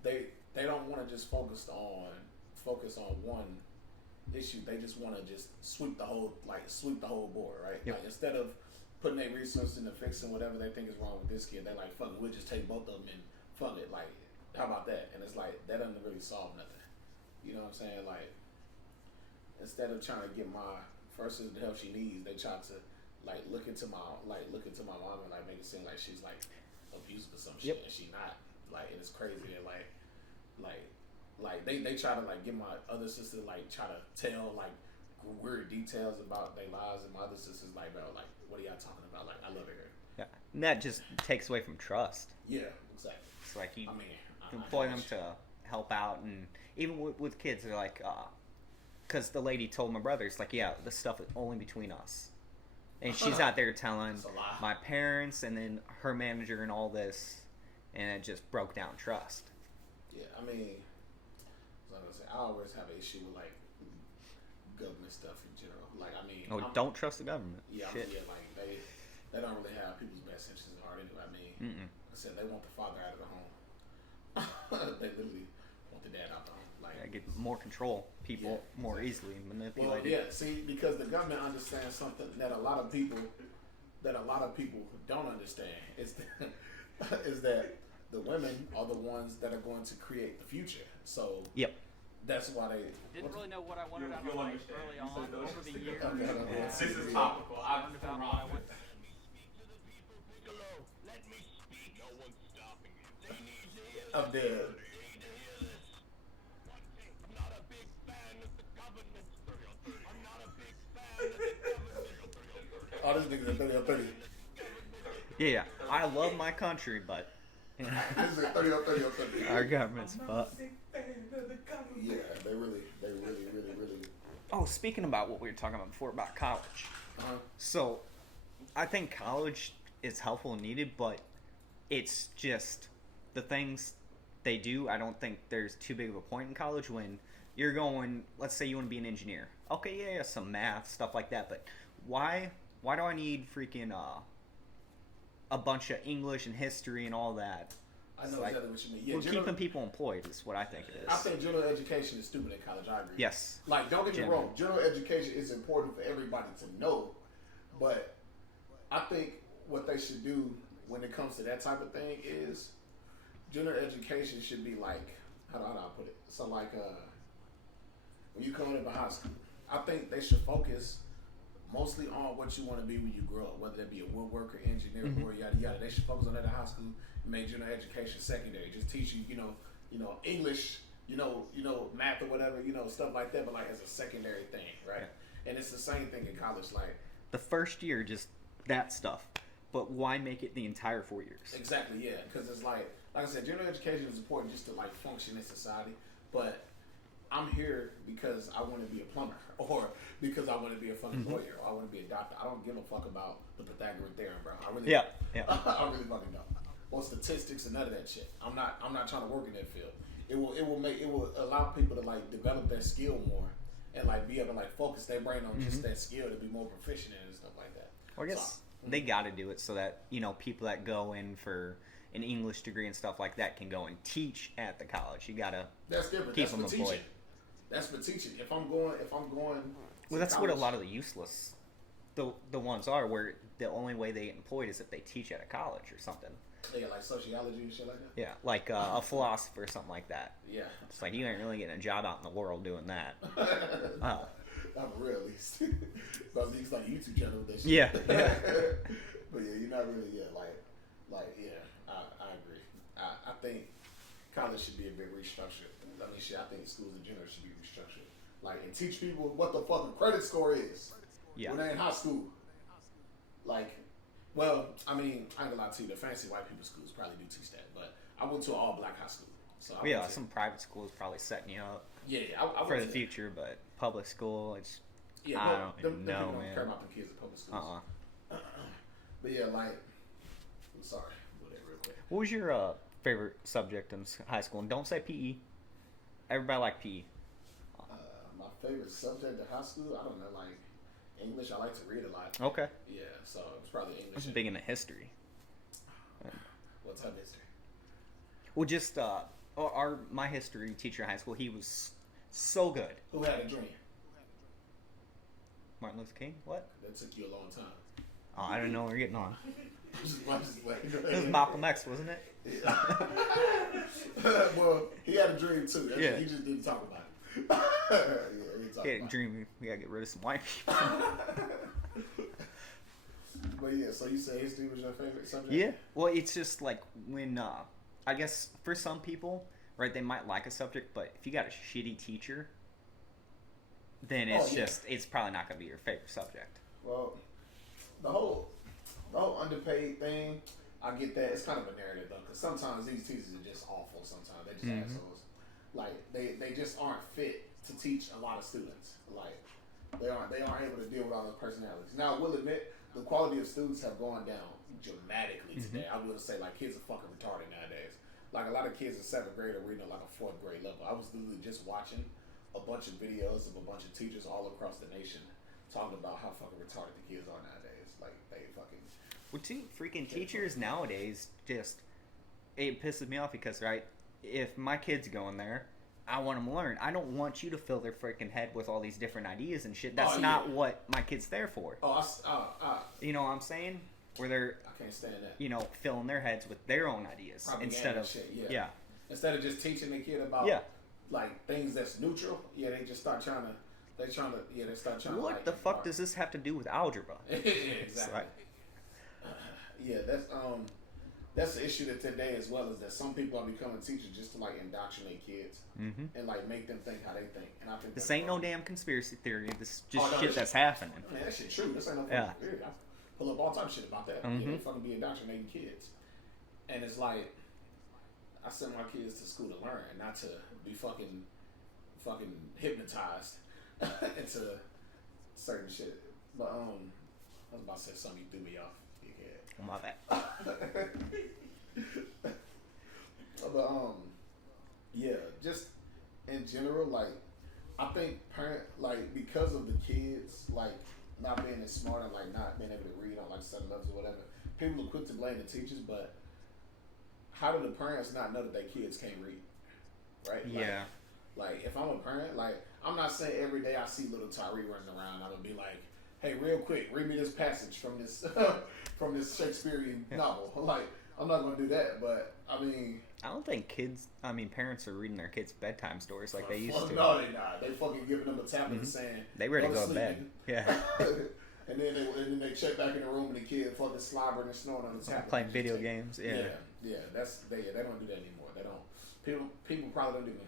they don't want to just focus on one issue. They just want to just sweep the whole board, right? Yep. Like instead of putting their resources into fixing whatever they think is wrong with this kid, they're like, fuck it, we'll just take both of them and fuck it. Like, how about that? And it's like that doesn't really solve nothing. You know what I'm saying? Like, instead of trying to get my first the help she needs, they try to look into my mom and like make it seem like she's like abusive or some shit, and she not. Like, and it's crazy. And like they try to like get my other sister like try to tell like weird details about their lives, and my other sister's like, bro, like, what are y'all talking about? Like, I love her. Yeah, and that just takes away from trust. Yeah, exactly. It's like you I mean, employ them to help out, and even with kids, they're like, because the lady told my brother, it's like, yeah, this stuff is only between us, and she's out there telling my parents and then her manager and all this, and it just broke down trust. Yeah, I mean, I always have an issue with like government stuff in general. Like, I mean, Don't trust the government. Yeah, Shit. yeah, like they don't really have people's best interests at heart anyway. I mean, I said they want the father out of the home. They literally want the dad out of the home. Like, Yeah, get more control. People more easily manipulated. well, yeah. See, because the government understands something that a lot of people don't understand is that the women are the ones that are going to create the future. So Yep. that's why they Didn't really know what I wanted out of You'll life understand. early You on. said those Over the just- years, Okay. This is topical. I'm learned about wrong. what I want. I'm dead. Oh, this nigga's at 30 on 30. Yeah, I love my country, but This is at 30 on 30 on 30. our government's fucked. Yeah, they really. Oh, speaking about what we were talking about before about college. Uh-huh. So, I think college is helpful and needed, but it's just the things they do. I don't think there's too big of a point in college when you're going. Let's say you want to be an engineer. Okay, yeah, some math stuff like that, but why do I need freaking a bunch of English and history and all that? I know It's like, exactly what you mean. Yeah, we're keeping people employed is what I think it is. I think general education is stupid in college. I agree. Yes. Like, don't get me General. wrong. General education is important for everybody to know, but I think what they should do when it comes to that type of thing is general education should be like, how do I put it? So like, when you come into high school, I think they should focus mostly on what you want to be when you grow up, whether that be a woodworker, engineer, or yada yada. They should focus on that in high school. Make general education secondary. Just teach you, English, math or whatever, stuff like that, but like as a secondary thing, right? Yeah. And it's the same thing in college, like The first year, just that stuff. But why make it the entire 4 years? exactly, yeah, because it's like I said, general education is important just to like function in society, but I'm here because I want to be a plumber, or because I want to be a fucking lawyer, or I want to be a doctor. I don't give a fuck about the Pythagorean theorem, bro. I really Yeah, don't. yeah. I really fucking don't. Or statistics and none of that shit. I'm not trying to work in that field. It will allow people to like develop their skill more and like be able to like focus their brain on just that skill to be more proficient in and stuff like that. Well, I guess they got to do it so that people that go in for an English degree and stuff like that can go and teach at the college. You gotta That's different. keep That's them for employed. teaching. That's for teaching. If I'm going. Well, that's what a lot of the useless, the ones are, where the only way they get employed is if they teach at a college or something. Yeah, like sociology and shit like that. Yeah, like a philosopher or something like that. Yeah. It's like you ain't really getting a job out in the world doing that. Not real, at least. Because he's like a YouTube channel with that shit. Yeah. But yeah, you're not really, I agree. I think college should be a bit restructured. I mean, I think schools in general should be restructured. Like, and teach people what the fucking credit score is. Yeah. When they're in high school. Like, well, I mean, I ain't gonna lie to you, the fancy white people schools probably do teach that. But I went to an all black high school. So I Yeah, went to- some private schools probably setting you up I for went the to- future, but public school, it's Yeah, I but don't them even people know, don't man. care about them kids at public schools. But yeah, like, I'm sorry, do that real quick. What was your favorite subject in high school? And don't say PE. Everybody liked PE. My favorite subject in high school, I don't know, like English. I like to read a lot. Okay. Yeah, so it's probably I English. was big into history. What type of history? Well, just my history teacher in high school, he was so good. Who had a dream? Martin Luther King? What? That took you a long time. Oh, I didn't know we were getting on. It It was Malcolm X, wasn't it? Yeah. Well, he had a dream too. Yeah. He just didn't talk about it. Yeah, he didn't talk Yeah, about dream. We gotta get rid of some white people. it. But yeah, so you say history was your favorite subject? Yeah. Well, it's just like when I guess for some people, right, they might like a subject, but if you got a shitty teacher, then it's it's probably not gonna be your favorite subject. Well, the whole underpaid thing, I get that. It's kind of a narrative though, because sometimes these teachers are just awful. Sometimes they just assholes. Like they just aren't fit to teach a lot of students. Like they aren't able to deal with all the personalities. Now I will admit the quality of students have gone down dramatically today. I will say like kids are fucking retarded nowadays. Like a lot of kids in 7th grade are reading at like a 4th grade level. I was literally just watching a bunch of videos of a bunch of teachers all across the nation talking about how fucking retarded the kids are nowadays. Like they fucking. Well, freaking teachers nowadays just it pisses me off because right, if my kids go in there, I want them to learn. I don't want you to fill their freaking head with all these different ideas and shit. That's not what my kid's there for. You know what I'm saying? Where they're I can't stand that. You know, filling their heads with their own ideas instead of shit, yeah. Instead of just teaching the kid about like things that's neutral, they just start trying to. They start trying. What like, the fuck does this have to do with algebra? Exactly. Like, that's the issue that today as well is that some people are becoming teachers just to like indoctrinate kids and like make them think how they think. And I think this ain't no damn conspiracy theory. This is just no, shit that's happening. Man, that shit true. This ain't no conspiracy. I pull up all type of shit about that. They fucking be indoctrinating kids, and it's like I send my kids to school to learn, not to be fucking hypnotized into certain shit. But I was about to say something, you threw me off. Oh, my bad. But yeah, just in general, like I think because of the kids like not being as smart and like not being able to read on like 7 levels or whatever, people are quick to blame the teachers. But how do the parents not know that their kids can't read? Right? Yeah. Like if I'm a parent, like I'm not saying every day I see little Tyree running around, I'm gonna be like, hey, real quick, read me this passage from this from this Shakespearean novel. Like, I'm not gonna do that, but I mean, I don't think parents are reading their kids' bedtime stories like they used to. No, they not. They fucking giving them a tablet and saying they ready to go to bed. Yeah. and then they check back in the room and the kid fucking slobbering and snoring on the tablet. Playing video games. Yeah. Yeah. They don't do that anymore. They don't. People probably don't even.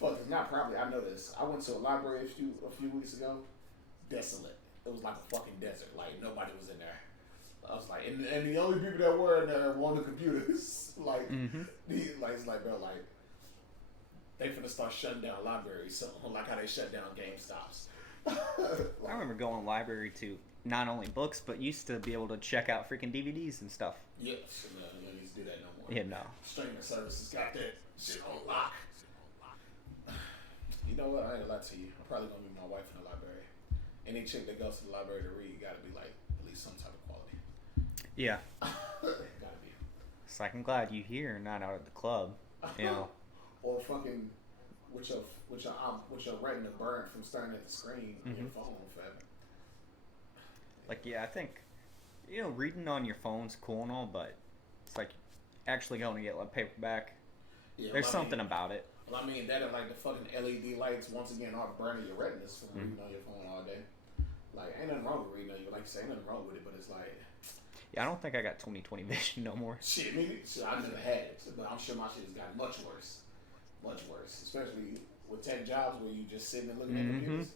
Fuck, it's not probably. I know this. I went to a library a few weeks ago. Desolate. It was like a fucking desert. Like nobody was in there. I was like, and the only people that were in there were on the computers. Like, it's like, bro, like they finna start shutting down libraries. So like how they shut down GameStops. I remember going to the library to not only books, but used to be able to check out freaking DVDs and stuff. Yeah, no, you don't need to do that no more. Yeah, no. Streaming services got that shit on lock. You know what? I ain't gonna lie to you. I'm probably gonna meet my wife in the library. Any chick that goes to the library to read gotta be like at least some type of quality. Yeah. Gotta be. It's like I'm glad you here, not out at the club. You know. Or fucking with your retina burned from staring at the screen on your phone forever. Like I think reading on your phone's cool and all, but it's like actually going to get like paperback. Yeah, There's something about it. Well, I mean that and like the fucking LED lights once again are burning your retinas from reading on your phone all day. Like ain't nothing wrong with reading on you, like you say, ain't nothing wrong with it, but it's like. Yeah, I don't think I got 20/20 vision no more. Shit, I never had it, but I'm sure my shit has gotten much worse. Much worse, especially with tech jobs where you just sitting and looking at computers.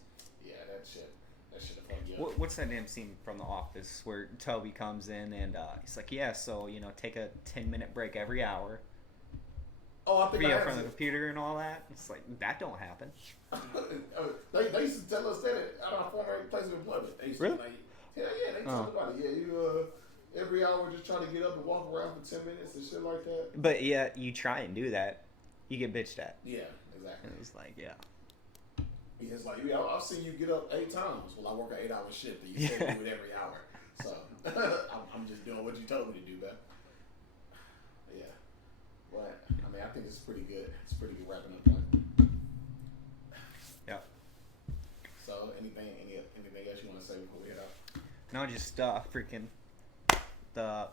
Yeah, that shit will fuck you up. What's that damn scene from The Office where Toby comes in and he's like, yeah, so take a 10-minute break every hour. Oh, I think be in front of the computer and all that. It's like that don't happen. They used to tell us that at our former place of employment. They used really? To like, yeah, they tell us about it. Yeah, you every hour just trying to get up and walk around for 10 minutes and shit like that. But yeah, you try and do that, you get bitched at. Yeah, exactly. And it's like, yeah. It's like, yeah, I've seen you get up 8 times. Well, I work an 8-hour shift, and you said you do it every hour. So I'm just doing what you told me to do, man. Yeah, but I mean, I think it's pretty good. It's pretty good wrapping up point. Yeah. So anything else you want to say before we head out? No, just freaking the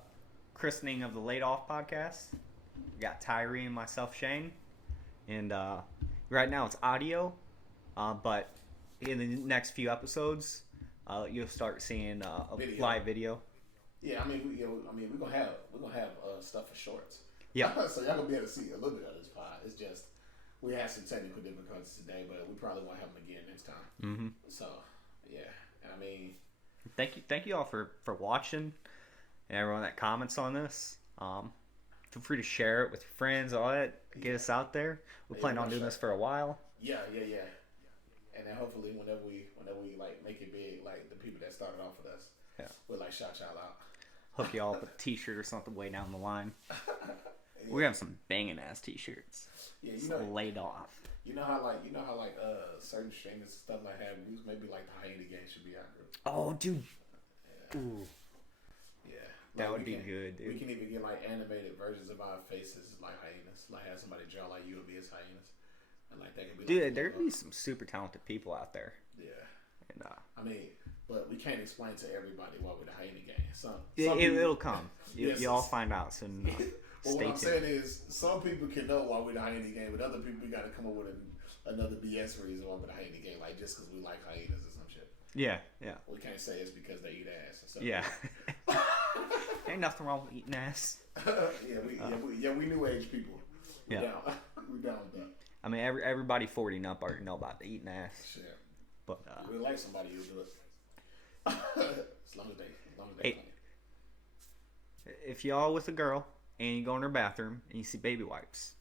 christening of the Laid Off podcast. We got Tyree and myself, Shane, and right now it's audio, but in the next few episodes, you'll start seeing a live video. Yeah, I mean, we're gonna have stuff for shorts. Yeah. So y'all gonna be able to see a little bit of this pod. It's just we had some technical difficulties today, but we probably won't have them again next time. Mm-hmm. So yeah, and I mean, thank you all for watching, and everyone that comments on this. Feel free to share it with your friends, all that. Get us out there. We're planning on doing this for a while. Yeah. And then hopefully, whenever we like make it big, like the people that started off with us, yeah, we'll like shout y'all out. Hook y'all up with a t-shirt or something way down the line. Yeah. We have some banging ass t-shirts. Yeah, Laid Off. You know how certain streamers and stuff like have reviews. Maybe like the Hyena Gang should be out there. Oh, dude. Yeah. Ooh. Yeah. That would be good, dude. We can even get like animated versions of our faces like hyenas. Like have somebody draw like you and me as hyenas. And like that could be. Dude, like, there could be some super talented people out there. Yeah. And I mean, but we can't explain to everybody why we're the Hyena Gang. It'll come. You'll all find out soon. Well, what I'm saying is, some people can know why we're the Hyena Gang, but other people got to come up with another BS reason why we're the Hyena Gang, like just because we like hyenas or some shit. Yeah. We can't say it's because they eat ass or something. Yeah. Ain't nothing wrong with eating ass. We new age people. We down with that. I mean, everybody 40 and up already know about the eating ass. Shit. But we like somebody who do it. As long as they if y'all with a girl and you go in her bathroom and you see baby wipes,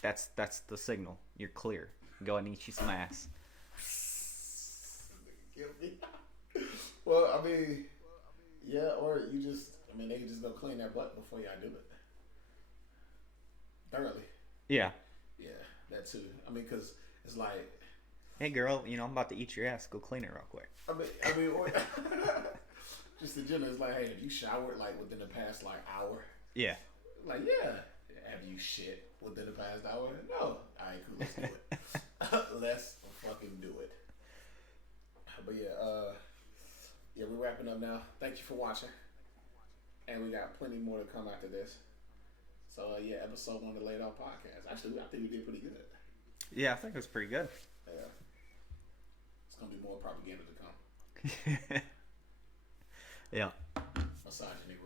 that's the signal. You're clear. Go and eat you some ass. Well, I mean, yeah, or you just, I mean, they can just go clean their butt before y'all do it. Thoroughly. Yeah. Yeah, that too. I mean, because it's like, hey girl, I'm about to eat your ass. Go clean it real quick. I mean, or, just the general is like, hey, have you showered like within the past like hour? Yeah. Like, yeah. Have you shit within the past hour? No. All right, cool. Let's do it. Let's fucking do it. But yeah, we're wrapping up now. Thank you for watching. And we got plenty more to come after this. So yeah, episode 1 of the Laid Off podcast. Actually, I think we did pretty good. Yeah, I think it was pretty good. Yeah. It's gonna be more propaganda to come. Yeah. Misogyny